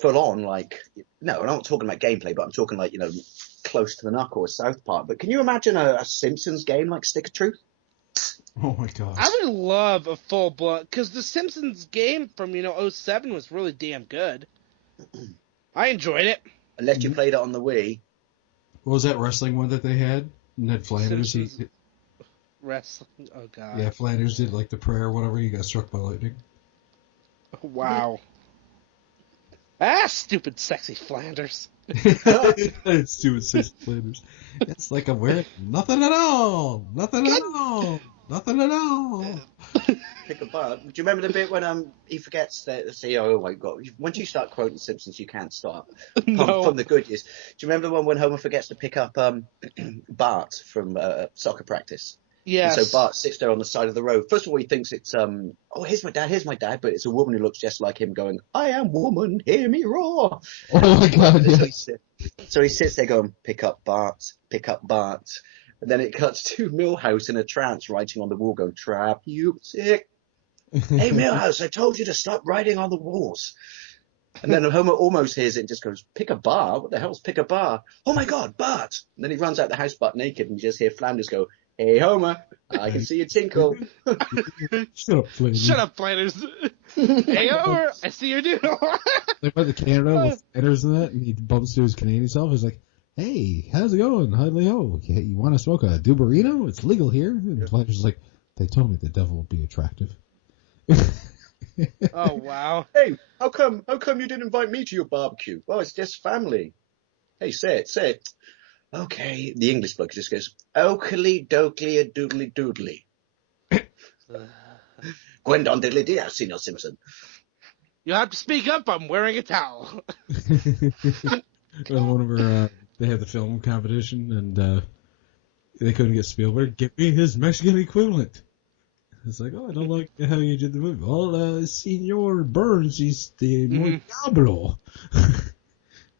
full on. Like, no, I'm not talking about gameplay, but I'm talking like close to the knuckle or South Park. But can you imagine a Simpsons game like Stick of Truth? Oh my god. I would love a full blood, because the Simpsons game from 07 was really damn good. I enjoyed it. Unless you played it on the Wii. What was that wrestling one that they had? Ned Flanders. Simpsons wrestling. Oh god. Yeah, Flanders did like the prayer, or whatever. He got struck by lightning. Wow. Stupid sexy Flanders. Stupid sexy Flanders. It's like I'm wearing nothing at all. Nothing at all. Nothing at all. Pick a bar. Do you remember the bit when he forgets the CEO? Oh my god! Once you start quoting Simpsons, you can't stop. No. From the good years. Do you remember the one when Homer forgets to pick up Bart from soccer practice? Yes. And so Bart sits there on the side of the road. First of all, he thinks it's here's my dad, but it's a woman who looks just like him going, I am woman, hear me roar. Oh my god. Yeah. So he sits there going, pick up Bart. And then it cuts to Milhouse in a trance writing on the wall going, trap you sick. Hey Milhouse, I told you to stop writing on the walls. And then Homer almost hears it and just goes, pick a bar? What the hell's pick a bar? Oh my god, Bart. And then he runs out the house butt naked and you just hear Flanders go, hey Homer, I can see you tinkle. Shut up, Flanders. Shut up, Flanders. Hey, Homer, I see your doodle. They went to Canada with Flanders and that, and he bumps to his Canadian self. He's like, hey, how's it going? Howdy ho. You want to smoke a Duberino? It's legal here. And Flanders is like, they told me the devil would be attractive. Oh, wow. Hey, how come you didn't invite me to your barbecue? Well, it's just family. Hey, say it. Okay, the English bloke just goes, Oakley, dokley, a doodly doodly. Gwendon diddly dee, I've seen no Simpson. You have to speak up. I'm wearing a towel. Well, whenever they had the film competition and they couldn't get Spielberg, get me his Mexican equivalent. It's like, oh, I don't like how you did the movie. Well, Senor Burns, he's the muy diablo.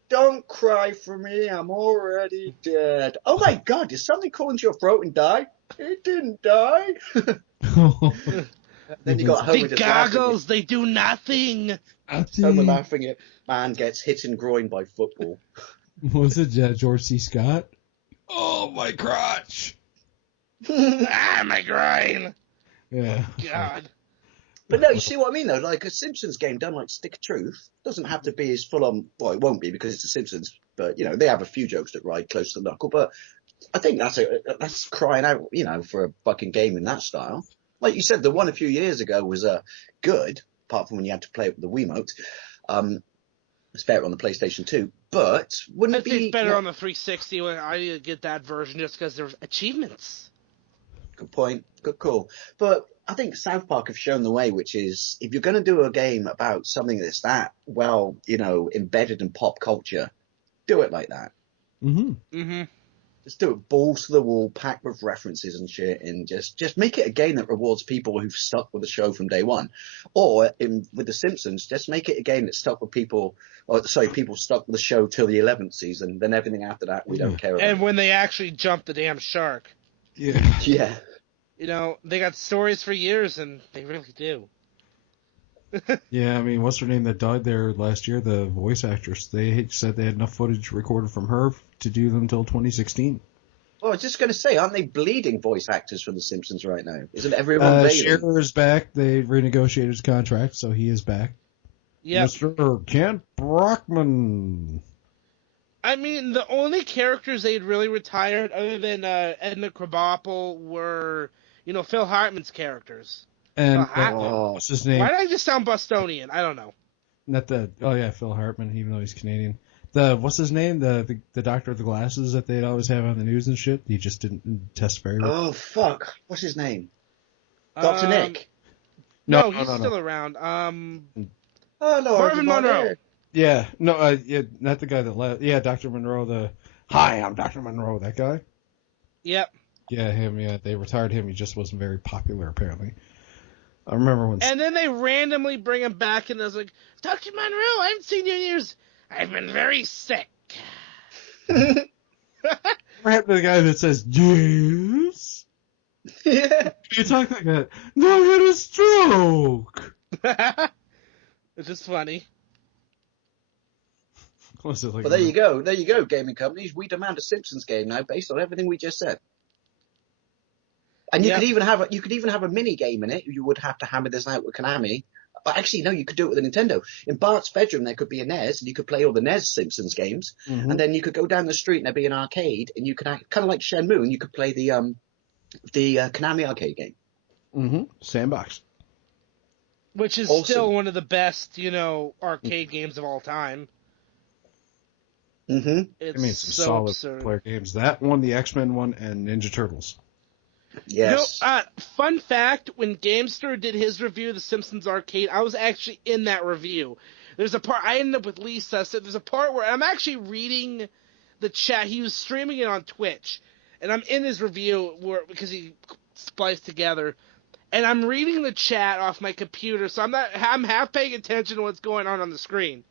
Don't cry for me, I'm already dead. Oh my god, did something crawl into your throat and die? It didn't die. Then you got Homer The just laughing. goggles, they do nothing. Homer laughing at man gets hit in groin by football. Was it George C. Scott? Oh, my crotch! My groin. Yeah. God. But no, you see what I mean though? Like a Simpsons game done like Stick of Truth doesn't have to be as full on. Well, it won't be because it's the Simpsons. But you know, they have a few jokes that ride close to the knuckle. But I think that's crying out, you know, for a fucking game in that style. Like you said, the one a few years ago was good, apart from when you had to play it with the Wiimote. It's better on the PlayStation 2. But wouldn't I it think be it's better on the 360 when I need to get that version just because there's achievements. Good point. Good call. But I think South Park have shown the way, which is if you're going to do a game about something that's that well, you know, embedded in pop culture, do it like that. Mm-hmm. Mm-hmm. Just do it balls to the wall, packed with references and shit, and just make it a game that rewards people who've stuck with the show from day one. Or with The Simpsons, just make it a game that stuck with people, people stuck with the show till the 11th season. Then everything after that, we don't care about. And when they actually jump the damn shark. Yeah. Yeah. You know, they got stories for years, and they really do. Yeah, I mean, what's her name that died there last year? The voice actress. They said they had enough footage recorded from her to do them until 2016. Well, I was just going to say, aren't they bleeding voice actors for The Simpsons right now? Isn't everyone bailing? Scherer is back. They renegotiated his contract, so he is back. Yeah. Mr. Kent Brockman. I mean, the only characters they had really retired, other than Edna Krabappel, were, you know, Phil Hartman's characters. And Oh. what's his name? Why did I just sound Bostonian? I don't know. Not the. Oh yeah, Phil Hartman, even though he's Canadian. What's his name? The doctor with the glasses that they'd always have on the news and shit. He just didn't test very well. Oh, fuck. What's his name? Dr. Nick? No, he's still around. Oh, no. Marvin Monroe. Yeah, no, yeah, not the guy that left. Yeah, Dr. Monroe. Hi, I'm Dr. Monroe. That guy. Yep. Yeah, him. Yeah, they retired him. He just wasn't very popular apparently. I remember when. And then they randomly bring him back, and I was like, Dr. Monroe, I haven't seen you in years. I've been very sick. What happened to the guy that says yes? Yeah. You talk like that. No, I had a stroke. It's just funny. What's it like? Well, there you go. There you go, gaming companies. We demand a Simpsons game now based on everything we just said. And you Yeah. could even have a mini game in it. You would have to hammer this out with Konami. But actually, no, you could do it with a Nintendo. In Bart's bedroom, there could be a NES, and you could play all the NES Simpsons games. Mhm. And then you could go down the street, and there'd be an arcade, and you could kind of like Shenmue, and you could play the Konami arcade game. Mm-hmm. Sandbox. Which is Awesome. still one of the best, you know, arcade games of all time. Mm-hmm. It's I mean, some so solid absurd. player games. That one, the X-Men one, and Ninja Turtles. Yes. You know, fun fact, when Gamester did his review of The Simpsons Arcade, I was actually in that review. There's a part, I ended up with Lisa, so there's a part where I'm actually reading the chat. He was streaming it on Twitch, and I'm in his review because he spliced together, and I'm reading the chat off my computer, so I'm half paying attention to what's going on the screen.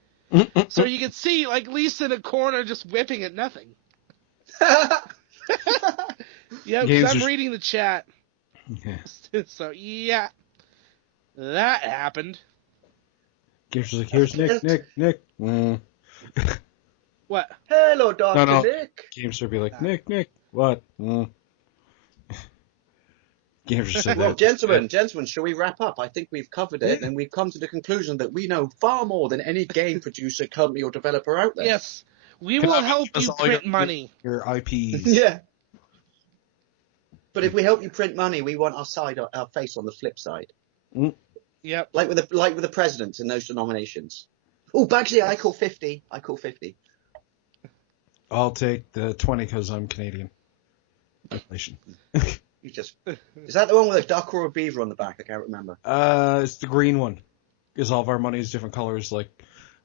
So you can see, like, Lisa in a corner just whipping at nothing. Yeah, because I'm reading the chat. Yeah. So, yeah. That happened. Games like, here's Nick. What? Hello, Dr. No. Nick. Games would be like, Nick, what? Games would say Well, that. gentlemen, shall we wrap up? I think we've covered it, and we've come to the conclusion that we know far more than any game producer, company, or developer out there. Yes. We Can will I help just you all print your- money. Your IPs. Yeah. But if we help you print money, we want our face on the flip side, Yep. like with the presidents in those nominations. Oh, Bagsy, I call 50. I'll take the 20 because I'm Canadian. Inflation. Is that the one with a duck or a beaver on the back? I can't remember. It's the green one. because all of our money is different colors. Like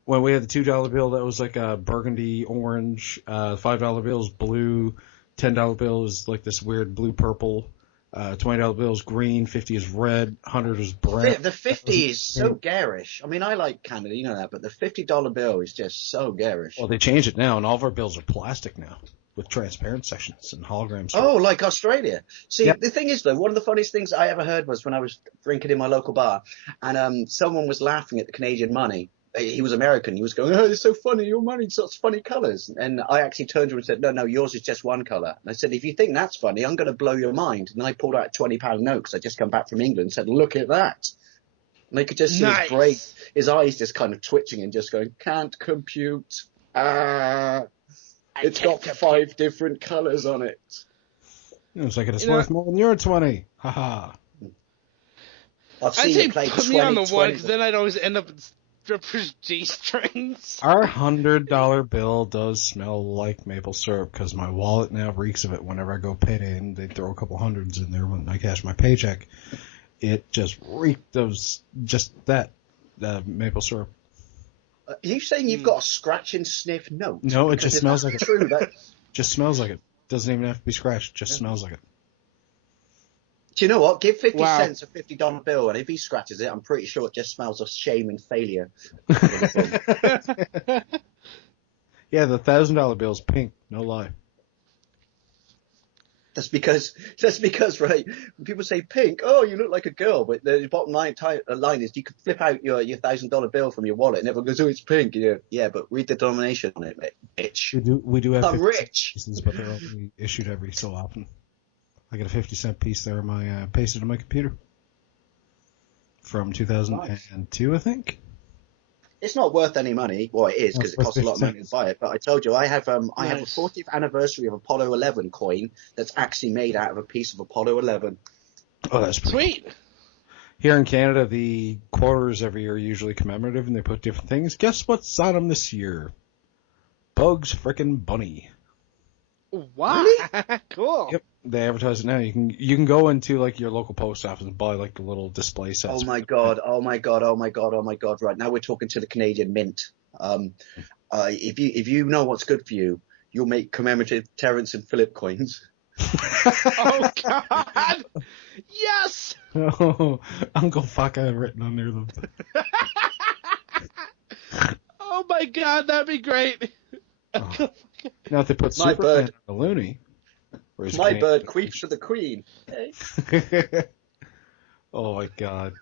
when we had the $2 bill, that was like a burgundy orange. $5 bill is blue. $10 bill is like this weird blue purple. $20 bill is green. 50 is red. 100 is brown. The 50 is so garish. I mean, I like Canada, you know that, but the $50 bill is just so garish. Well, they changed it now, and all of our bills are plastic now with transparent sections and holograms. Oh, like Australia. See, Yep. The thing is, though, one of the funniest things I ever heard was when I was drinking in my local bar, and someone was laughing at the Canadian money. He was American. He was going, "Oh, it's so funny. Your money's such funny colours." And I actually turned to him and said, "No, yours is just one colour." And I said, "If you think that's funny, I'm going to blow your mind." And I pulled out a £20 note because I'd just come back from England and said, "Look at that." And I could just see his eyes just kind of twitching and just going, "Can't compute. It's got 5 different colours on it." It's like it's worth more than your 20. Haha. I've I'd seen say it play put me on the 20, one, because then I'd always end up in strippers' G-strings. Our $100 bill does smell like maple syrup because my wallet now reeks of it whenever I go payday, and they throw a couple hundreds in there when I cash my paycheck. It just reeked of just that maple syrup. Are you saying you've got a scratch and sniff note? No, it Because just if smells that's like it. true, that, Just smells like it. Doesn't even have to be scratched. Just smells like it. do you know what? Give 50 Wow. cents a $50 bill, and if he scratches it, I'm pretty sure it just smells of shame and failure. Yeah, the $1,000 bill's pink. No lie. That's because, right, when people say pink, oh, you look like a girl, but the bottom line is you could flip out your $1,000 bill from your wallet and everyone goes, oh, it's pink. And you're, yeah, but read the denomination on it, bitch. We do have I'm 50 rich. pieces, but they're only issued every so often. I got a 50-cent piece there, pasted in my computer from 2002, I think. It's not worth any money. Well, it is because it costs a lot of money to buy it. But I told you, I have a 40th anniversary of Apollo 11 coin that's actually made out of a piece of Apollo 11. Oh, that's pretty Sweet. Here in Canada, the quarters every year are usually commemorative, and they put different things. Guess what's on them this year? Bugs Frickin' Bunny. Wow. Cool. Yep, they advertise it now. You can go into like your local post office and buy like the little display sets. Oh my god! Right now we're talking to the Canadian Mint. If you know what's good for you, you'll make commemorative Terence and Philip coins. Oh, God. Yes. Oh, Uncle Fucka written on there. Oh, my God. That'd be great. Oh. Now if they put My Superman bird. on the loony. My bird creeps for the queen. Hey. Oh my god.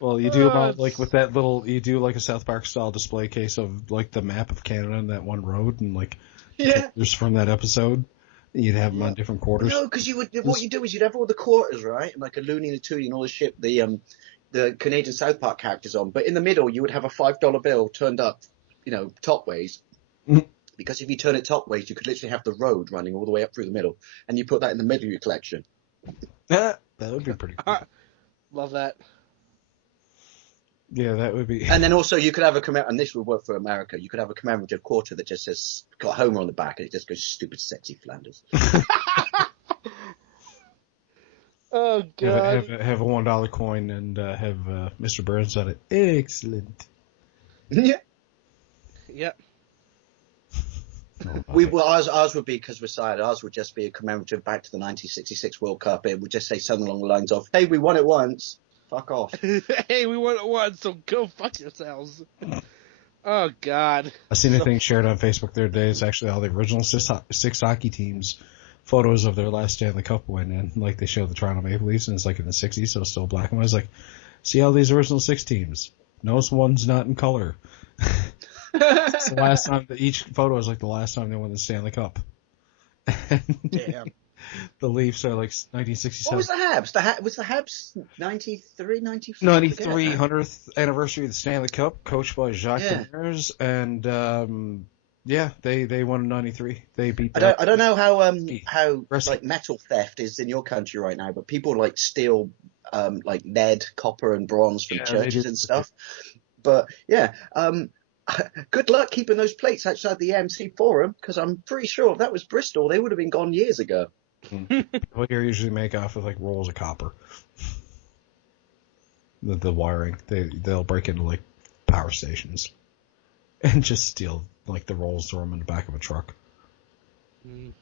Well, you do about like with that little, you do like a South Park style display case of like the map of Canada and that one road and like Yeah. there's from that episode. You'd have them on different quarters. No, because what you do is you'd have all the quarters, right? And like a loony and a toonie and all the shit the Canadian South Park characters on. But in the middle, you would have a $5 bill turned up, top ways. Because if you turn it top ways, you could literally have the road running all the way up through the middle, and you put that in the middle of your collection. That would be pretty cool. Love that. Yeah, that would be. And then also you could have and this would work for America, you could have a commemorative quarter that just says, got Homer on the back, and it just goes, stupid sexy Flanders. Oh, God. Have a $1 coin and have Mr. Burns on it. Excellent. Yeah. Yep. Ours would be, because we're side, ours would just be a commemorative back to the 1966 World Cup. It would just say something along the lines of, hey, we won it once. Fuck off. Hey, we won it once, so go fuck yourselves. Oh, God. I seen a thing shared on Facebook the other day. It's actually all the original six hockey teams, photos of their last Stanley Cup win, and like they show the Toronto Maple Leafs, and it's like in the 60s, so it's still black and white. It's like, see all these original 6 teams. Notice one's not in color. It's the last time each photo is like the last time they won the Stanley Cup. Damn. The Leafs are like 1967. What was the Habs? Was the Habs 93, 94? 93 100th anniversary of the Stanley Cup, coached by Jacques Demers, and they won in 93. They beat. I don't know how like metal theft is in your country right now, but people like steal like lead, copper, and bronze from churches and stuff. But yeah, good luck keeping those plates outside the AMC Forum, because I'm pretty sure if that was Bristol, they would have been gone years ago. What you usually make off of like rolls of copper. the wiring. They'll break into like power stations and just steal like the rolls, throw them in the back of a truck. Mm.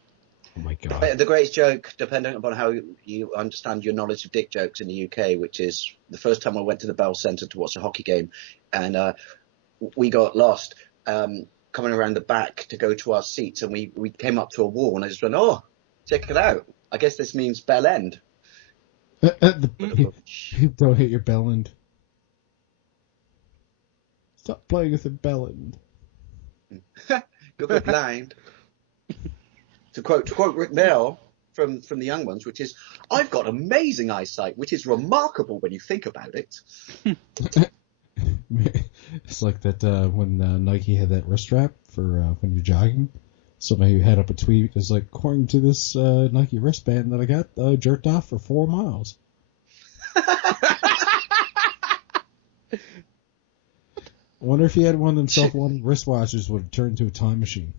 Oh my god! The greatest joke, depending upon how you understand your knowledge of dick jokes in the UK, which is the first time I went to the Bell Centre to watch a hockey game, and we got lost coming around the back to go to our seats, and we came up to a wall, and I just went, "Oh, check it out! I guess this means Bell End." Don't hit your bell end. Stop playing with the bell end. You'll go blind. To quote Rick Bell from the Young Ones, which is, "I've got amazing eyesight," which is remarkable when you think about it. It's like that when Nike had that wrist strap for when you're jogging. Somebody had up a tweet. It's like, according to this Nike wristband that I got, jerked off for 4 miles. I wonder if he had one of them self-wanting wristwatches would have turned into a time machine.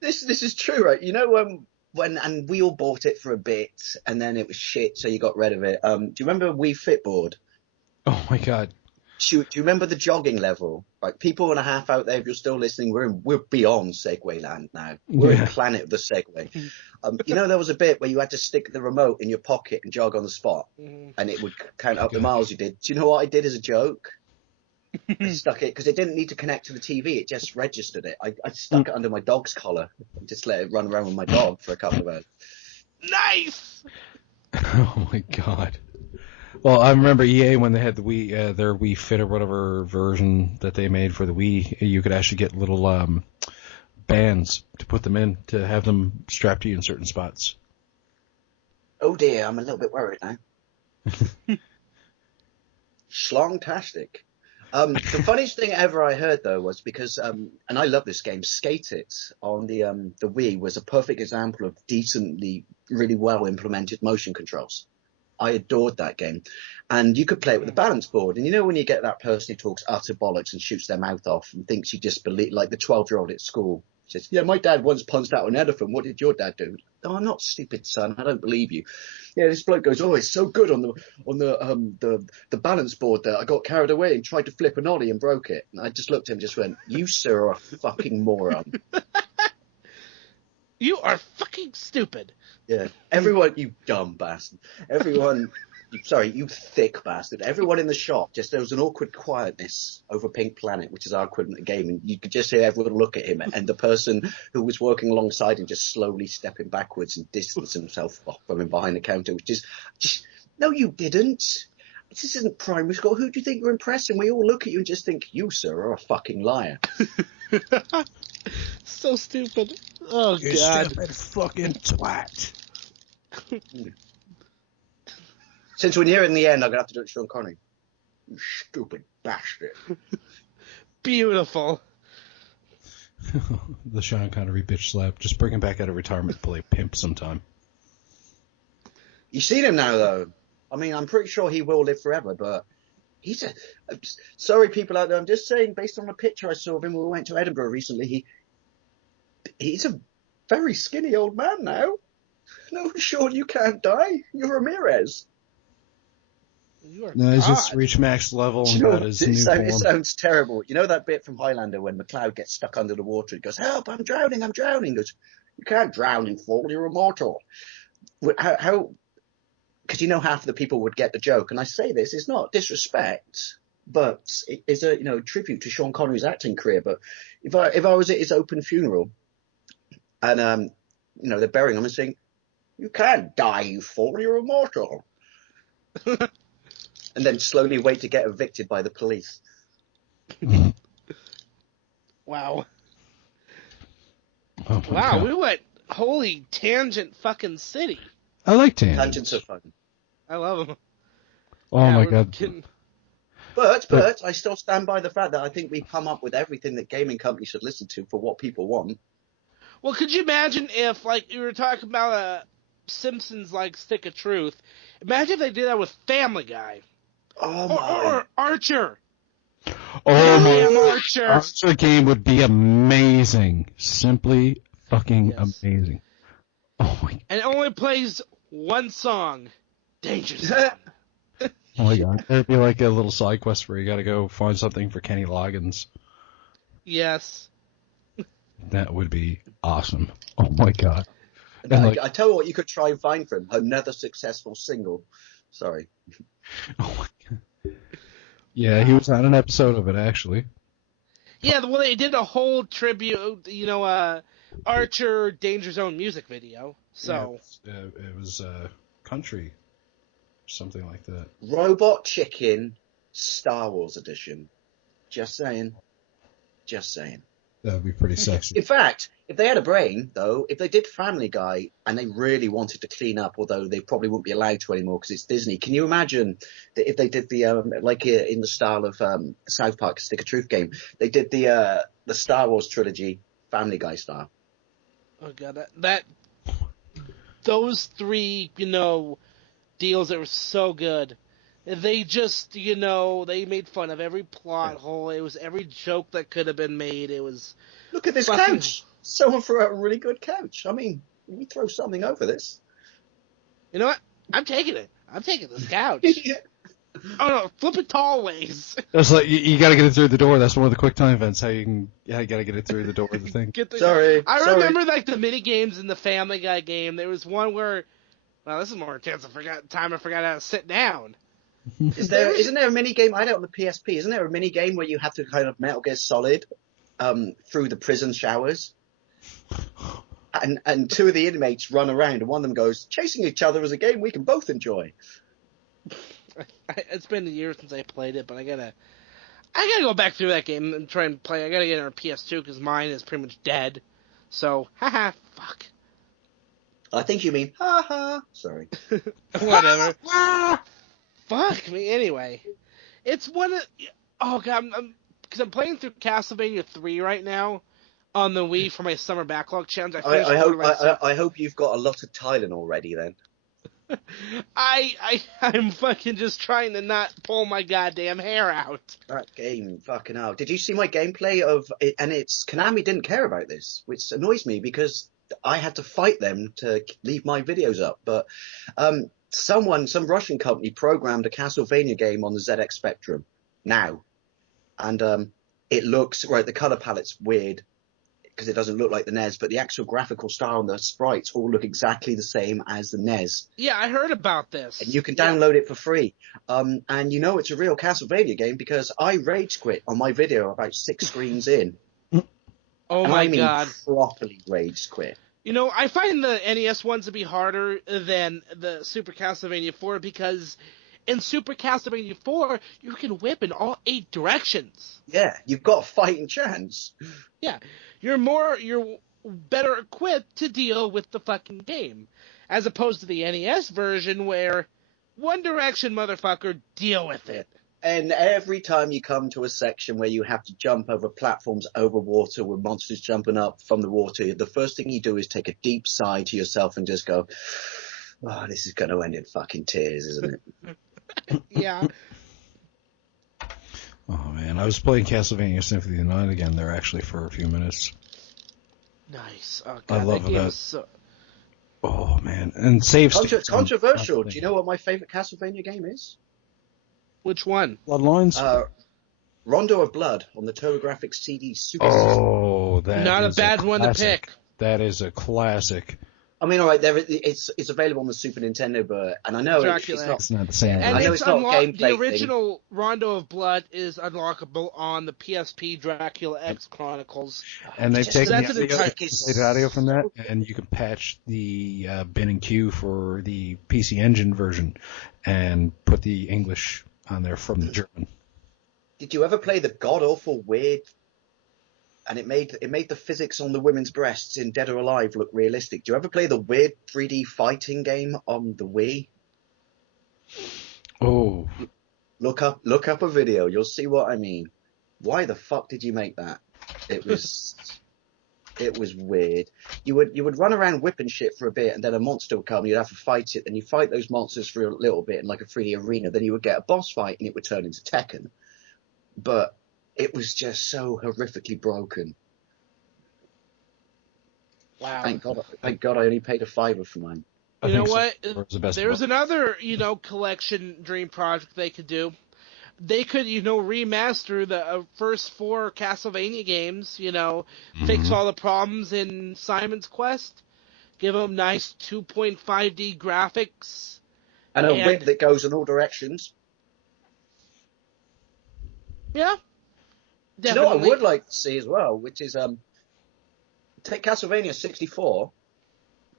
This is true, right? You know, and we all bought it for a bit, and then it was shit, so you got rid of it. Do you remember Wii Fitboard? Oh my god! Do you remember the jogging level? Like, people and a half out there, if you're still listening, we're beyond Segway land now. We're in planet of the Segway. You know, there was a bit where you had to stick the remote in your pocket and jog on the spot, and it would count up the miles you did. Do you know what I did as a joke? I stuck it, because it didn't need to connect to the TV, it just registered it. I stuck it under my dog's collar and just let it run around with my dog for a couple of hours. Nice! Oh my god. Well, I remember EA when they had the Wii, their Wii Fit or whatever version that they made for the Wii, you could actually get little bands to put them in, to have them strapped to you in certain spots. Oh dear, I'm a little bit worried now. Schlongtastic. The funniest thing ever I heard, though, was because, and I love this game, Skate It on the Wii was a perfect example of decently, really well implemented motion controls. I adored that game. And you could play it with a balance board. And you know when you get that person who talks utter bollocks and shoots their mouth off and thinks you just believe, like the 12-year-old at school, says, "Yeah, my dad once punched out an elephant. What did your dad do?" "Oh, I'm not stupid, son. I don't believe you." Yeah, this bloke goes, "Oh, it's so good on the balance board there. I got carried away and tried to flip an ollie and broke it." And I just looked at him and just went, "You, sir, are a fucking moron." You are fucking stupid. Yeah. Everyone, you dumb bastard. Everyone, sorry, you thick bastard. Everyone in the shop, just there was an awkward quietness over Pink Planet, which is our equivalent of game, and you could just hear everyone look at him, and the person who was working alongside him just slowly stepping backwards and distancing himself from him behind the counter, which is just, no, you didn't. This isn't primary school. Who do you think you're impressing? We all look at you and just think, you, sir, are a fucking liar. So stupid. Oh, You God. stupid fucking twat. Since we're near in the end, I'm going to have to do it, Sean Connery. You stupid bastard. Beautiful. The Sean Connery bitch slap. Just bring him back out of retirement to play pimp sometime. You've seen him now, though. I mean, I'm pretty sure he will live forever, but he's a... Sorry, people out there. I'm just saying, based on a picture I saw of him when we went to Edinburgh recently, he's a very skinny old man now. No, Sean, you can't die. You're Ramirez. You are No, he's God. just reached max level Do and you know, got his it new sounds, form. it sounds terrible. You know that bit from Highlander when McLeod gets stuck under the water? He goes, "Help, I'm drowning, I'm drowning." He goes, "You can't drown in full, you're immortal." How because you know half of the people would get the joke, and I say this, it's not disrespect, but it is a tribute to Sean Connery's acting career. But if I was at his open funeral, and they're burying him and saying, "You can't die, you fool, you're immortal," and then slowly wait to get evicted by the police. Wow. Oh my Wow, God. we went holy tangent fucking city. I like tangents. Tangents are fun. I love them. Oh Yeah, my we're God. getting- But I still stand by the fact that I think we've come up with everything that gaming companies should listen to for what people want. Well, could you imagine if, like, you were talking about a Simpsons, like, stick of truth? Imagine if they did that with Family Guy. Oh Or Archer. Oh Damn my Archer. Archer game would be amazing. Simply fucking Yes. amazing. Oh my. And it only plays one song. Danger Zone. Oh my god. There'd be like a little side quest where you gotta go find something for Kenny Loggins. Yes. That would be awesome. Oh my god. And And like, I tell you what, you could try and find for him another successful single. Sorry. oh my god. Yeah, he was on an episode of it actually. Yeah, well, they did a whole tribute, Archer Danger Zone music video. So It was country, something like that. Robot Chicken Star Wars edition. Just saying. Just saying. That would be pretty sexy. In fact, if they had a brain, though, if they did Family Guy and they really wanted to clean up, although they probably wouldn't be allowed to anymore because it's Disney, can you imagine that if they did the, in the style of South Park Stick of Truth game, they did the Star Wars trilogy Family Guy style? oh god, those three, deals that were so good. They just, they made fun of every plot hole. It was every joke that could have been made. It was Look at this fucking- couch. Someone threw out a really good couch. I mean, we throw something over this. You know what? I'm taking it. I'm taking this couch. Yeah. Oh no, flip it tall ways. That's like you got to get it through the door. That's one of the quick time events. You got to get it through the door of the thing. Sorry. I remember like the mini games in the Family Guy game. There was one where, well, this is more intense. I forgot how to sit down. Isn't there a mini game? I know on the PSP. Isn't there a mini game where you have to kind of Metal Gear Solid through the prison showers? And two of the inmates run around, and one of them goes, "Chasing each other is a game we can both enjoy." It's been a year since I played it, but I gotta go back through that game and try and play. I gotta get it on PS2 because mine is pretty much dead. So, haha, fuck. I think you mean, ha ha. Sorry. Whatever. Fuck me. Anyway, it's one of. Oh god, because I'm playing through Castlevania 3 right now on the Wii for my summer backlog challenge. I hope you've got a lot of Tylenol ready then. I'm fucking just trying to not pull my goddamn hair out. That game, fucking hell. Did you see my gameplay of it? And Konami didn't care about this, which annoys me because I had to fight them to leave my videos up. But some Russian company programmed a Castlevania game on the ZX Spectrum now. And it looks, right, the color palette's weird because it doesn't look like the NES, but the actual graphical style and the sprites all look exactly the same as the NES. Yeah, I heard about this. And you can download it for free. And it's a real Castlevania game because I rage quit on my video about 6 screens in. Oh and my I mean god. properly rage quit. I find the NES ones to be harder than the Super Castlevania 4 because in Super Castlevania 4, you can whip in all 8 directions. Yeah, you've got a fighting chance. Yeah, you're better equipped to deal with the fucking game, as opposed to the NES version where one direction, motherfucker, deal with it. And every time you come to a section where you have to jump over platforms over water with monsters jumping up from the water, the first thing you do is take a deep sigh to yourself and just go, "Oh, this is going to end in fucking tears, isn't it?" Yeah. Oh man, I was playing Castlevania Symphony of the Night again there actually for a few minutes. Nice. Oh, I God, love that game that. is so... Oh man, and save state. Controversial. Do you know what my favorite Castlevania game is? Which one? Bloodlines? Rondo of Blood on the TurboGrafx CD Super System. Oh, that Not a is bad one to classic. pick. That is a classic. I mean, all right, it's available on the Super Nintendo, but and I know Dracula. It's not the same. And I know it's it's not a gameplay the thing. original Rondo of Blood is unlockable on the PSP Dracula X Chronicles. And they've Just taken that's the an audio, entire- played audio from that, and you can patch the bin and Q for the PC Engine version, and put the English on there from the German. Did you ever play the god awful weird? And it made the physics on the women's breasts in Dead or Alive look realistic. Do you ever play the weird 3D fighting game on the Wii? Oh, Look up a video. You'll see what I mean. Why the fuck did you make that? It was weird. You would run around whipping shit for a bit, and then a monster would come. You'd have to fight it. Then you fight those monsters for a little bit in like a 3D arena. Then you would get a boss fight, and it would turn into Tekken. But it was just so horrifically broken. Wow. Thank God I only paid $5 for mine. You know what? The best There's book. another, collection dream project they could do. They could, remaster the first 4 Castlevania games, fix all the problems in Simon's Quest, give them nice 2.5D graphics. And a whip that goes in all directions. Yeah. Definitely. Do you know what I would like to see as well, which is take Castlevania 64,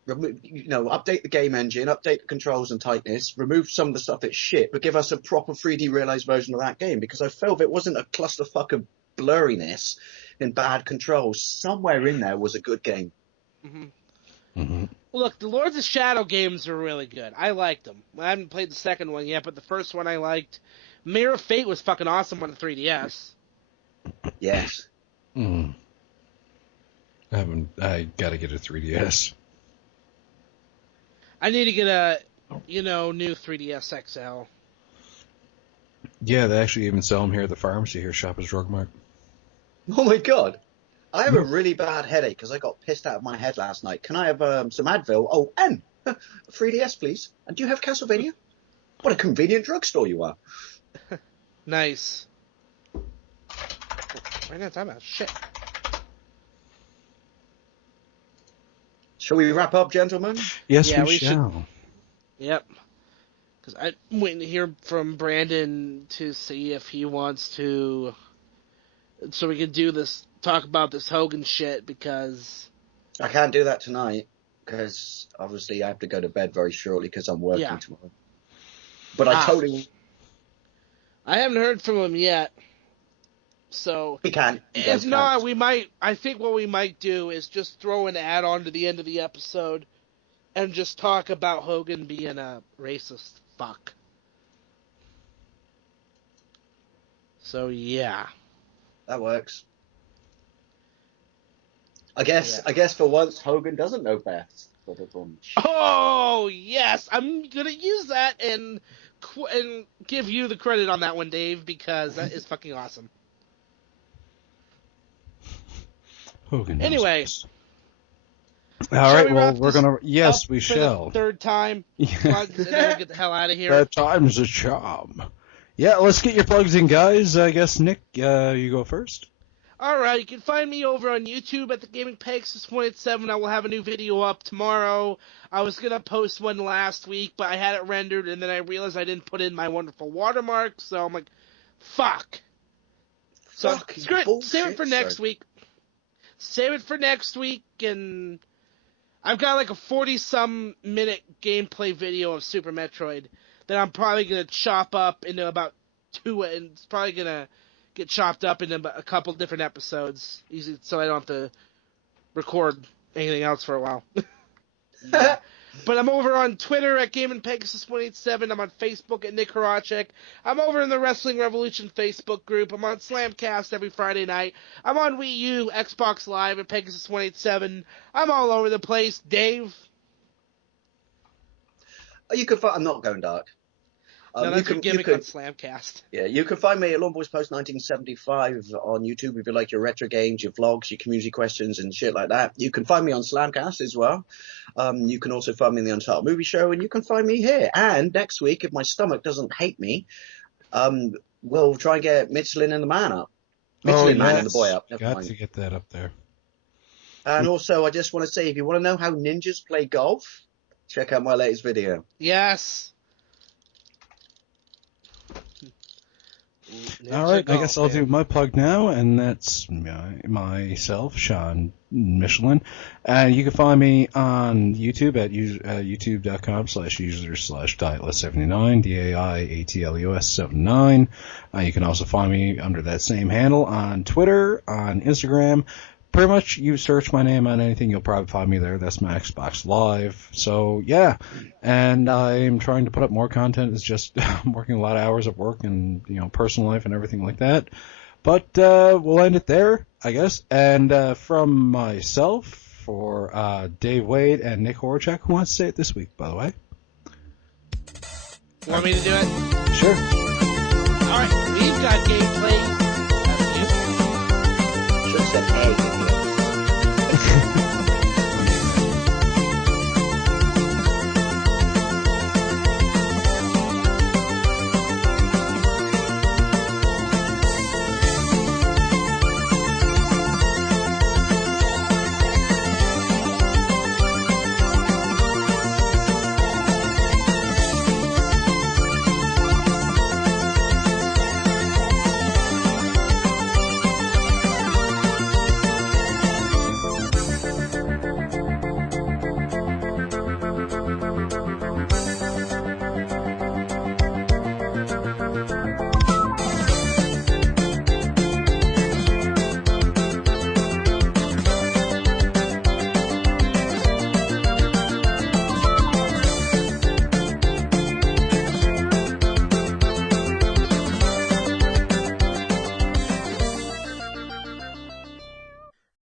update the game engine, update the controls and tightness, remove some of the stuff that's shit, but give us a proper 3D realized version of that game, because I felt it wasn't a clusterfuck of blurriness and bad controls. Somewhere in there was a good game. Look, the Lords of Shadow games are really good. I liked them. I haven't played the second one yet, but the first one I liked. Mirror of Fate was fucking awesome on the 3DS. Yes. I gotta get a 3DS. I need to get a, new 3DS XL. Yeah, they actually even sell them here at the pharmacy here, Shoppers Drug Mart. Oh my god. I have a really bad headache because I got pissed out of my head last night. Can I have some Advil? Oh, and 3DS, please. And do you have Castlevania? What a convenient drugstore you are. Nice. Right now, time out. Shit. Shall we wrap up, gentlemen? Yes, Yeah, we shall. should. Yep. Because I'm waiting to hear from Brandon to see if he wants to, so we can talk about this Hogan shit, because I can't do that tonight because obviously I have to go to bed very shortly because I'm working tomorrow. But I I haven't heard from him yet. So he can. If not, I think what we might do is just throw an ad on to the end of the episode and just talk about Hogan being a racist fuck. So yeah. That works. I guess for once Hogan doesn't know best. Oh yes, I'm gonna use that and give you the credit on that one, Dave, because that is fucking awesome. Hogan. Anyway. All right, well, we're gonna. Yes, we shall. The third time. Plugs, and then we'll get the hell out of here. That time's a charm. Yeah, let's get your plugs in, guys. I guess, Nick, you go first. Alright, you can find me over on YouTube at the Gaming Pegasus 187. I will have a new video up tomorrow. I was going to post one last week, but I had it rendered, and then I realized I didn't put in my wonderful watermark, so I'm like, fuck. So, screw it. Save it for next week. Save it for next week, and I've got like a 40-some minute gameplay video of Super Metroid that I'm probably going to chop up into about 2, and it's probably going to get chopped up into a couple different episodes, easy, so I don't have to record anything else for a while. But I'm over on Twitter at GameandPegasus187. I'm on Facebook at Nick Horacek. I'm over in the Wrestling Revolution Facebook group. I'm on Slamcast every Friday night. I'm on Wii U, Xbox Live at Pegasus187. I'm all over the place. Dave? You can find... I'm not going dark. No, that's your gimmick on Slamcast. Yeah, you can find me at Lawn Boys Post 1975 on YouTube if you like your retro games, your vlogs, your community questions and shit like that. You can find me on Slamcast as well. You can also find me in the Untitled Movie Show, and you can find me here. And next week, if my stomach doesn't hate me, we'll try and get Michelin and the Man up. Michelin Man and the Boy up. Got to get that up there. And also, I just want to say, if you want to know how ninjas play golf, check out my latest video. Yes. All right, I guess I'll do my plug now, and that's myself, Sean Michelin. And you can find me on YouTube at youtube.com/user/Dietless79, DAIATLUS79. You can also find me under that same handle on Twitter, on Instagram. Pretty much, you search my name on anything, you'll probably find me there. That's my Xbox Live. So, yeah. And I'm trying to put up more content. It's just I'm working a lot of hours at work and, personal life and everything like that. But we'll end it there, I guess. And from myself, for Dave Wade and Nick Horacek, who wants to say it this week, by the way? Want me to do it? Sure. All right. We've got gameplay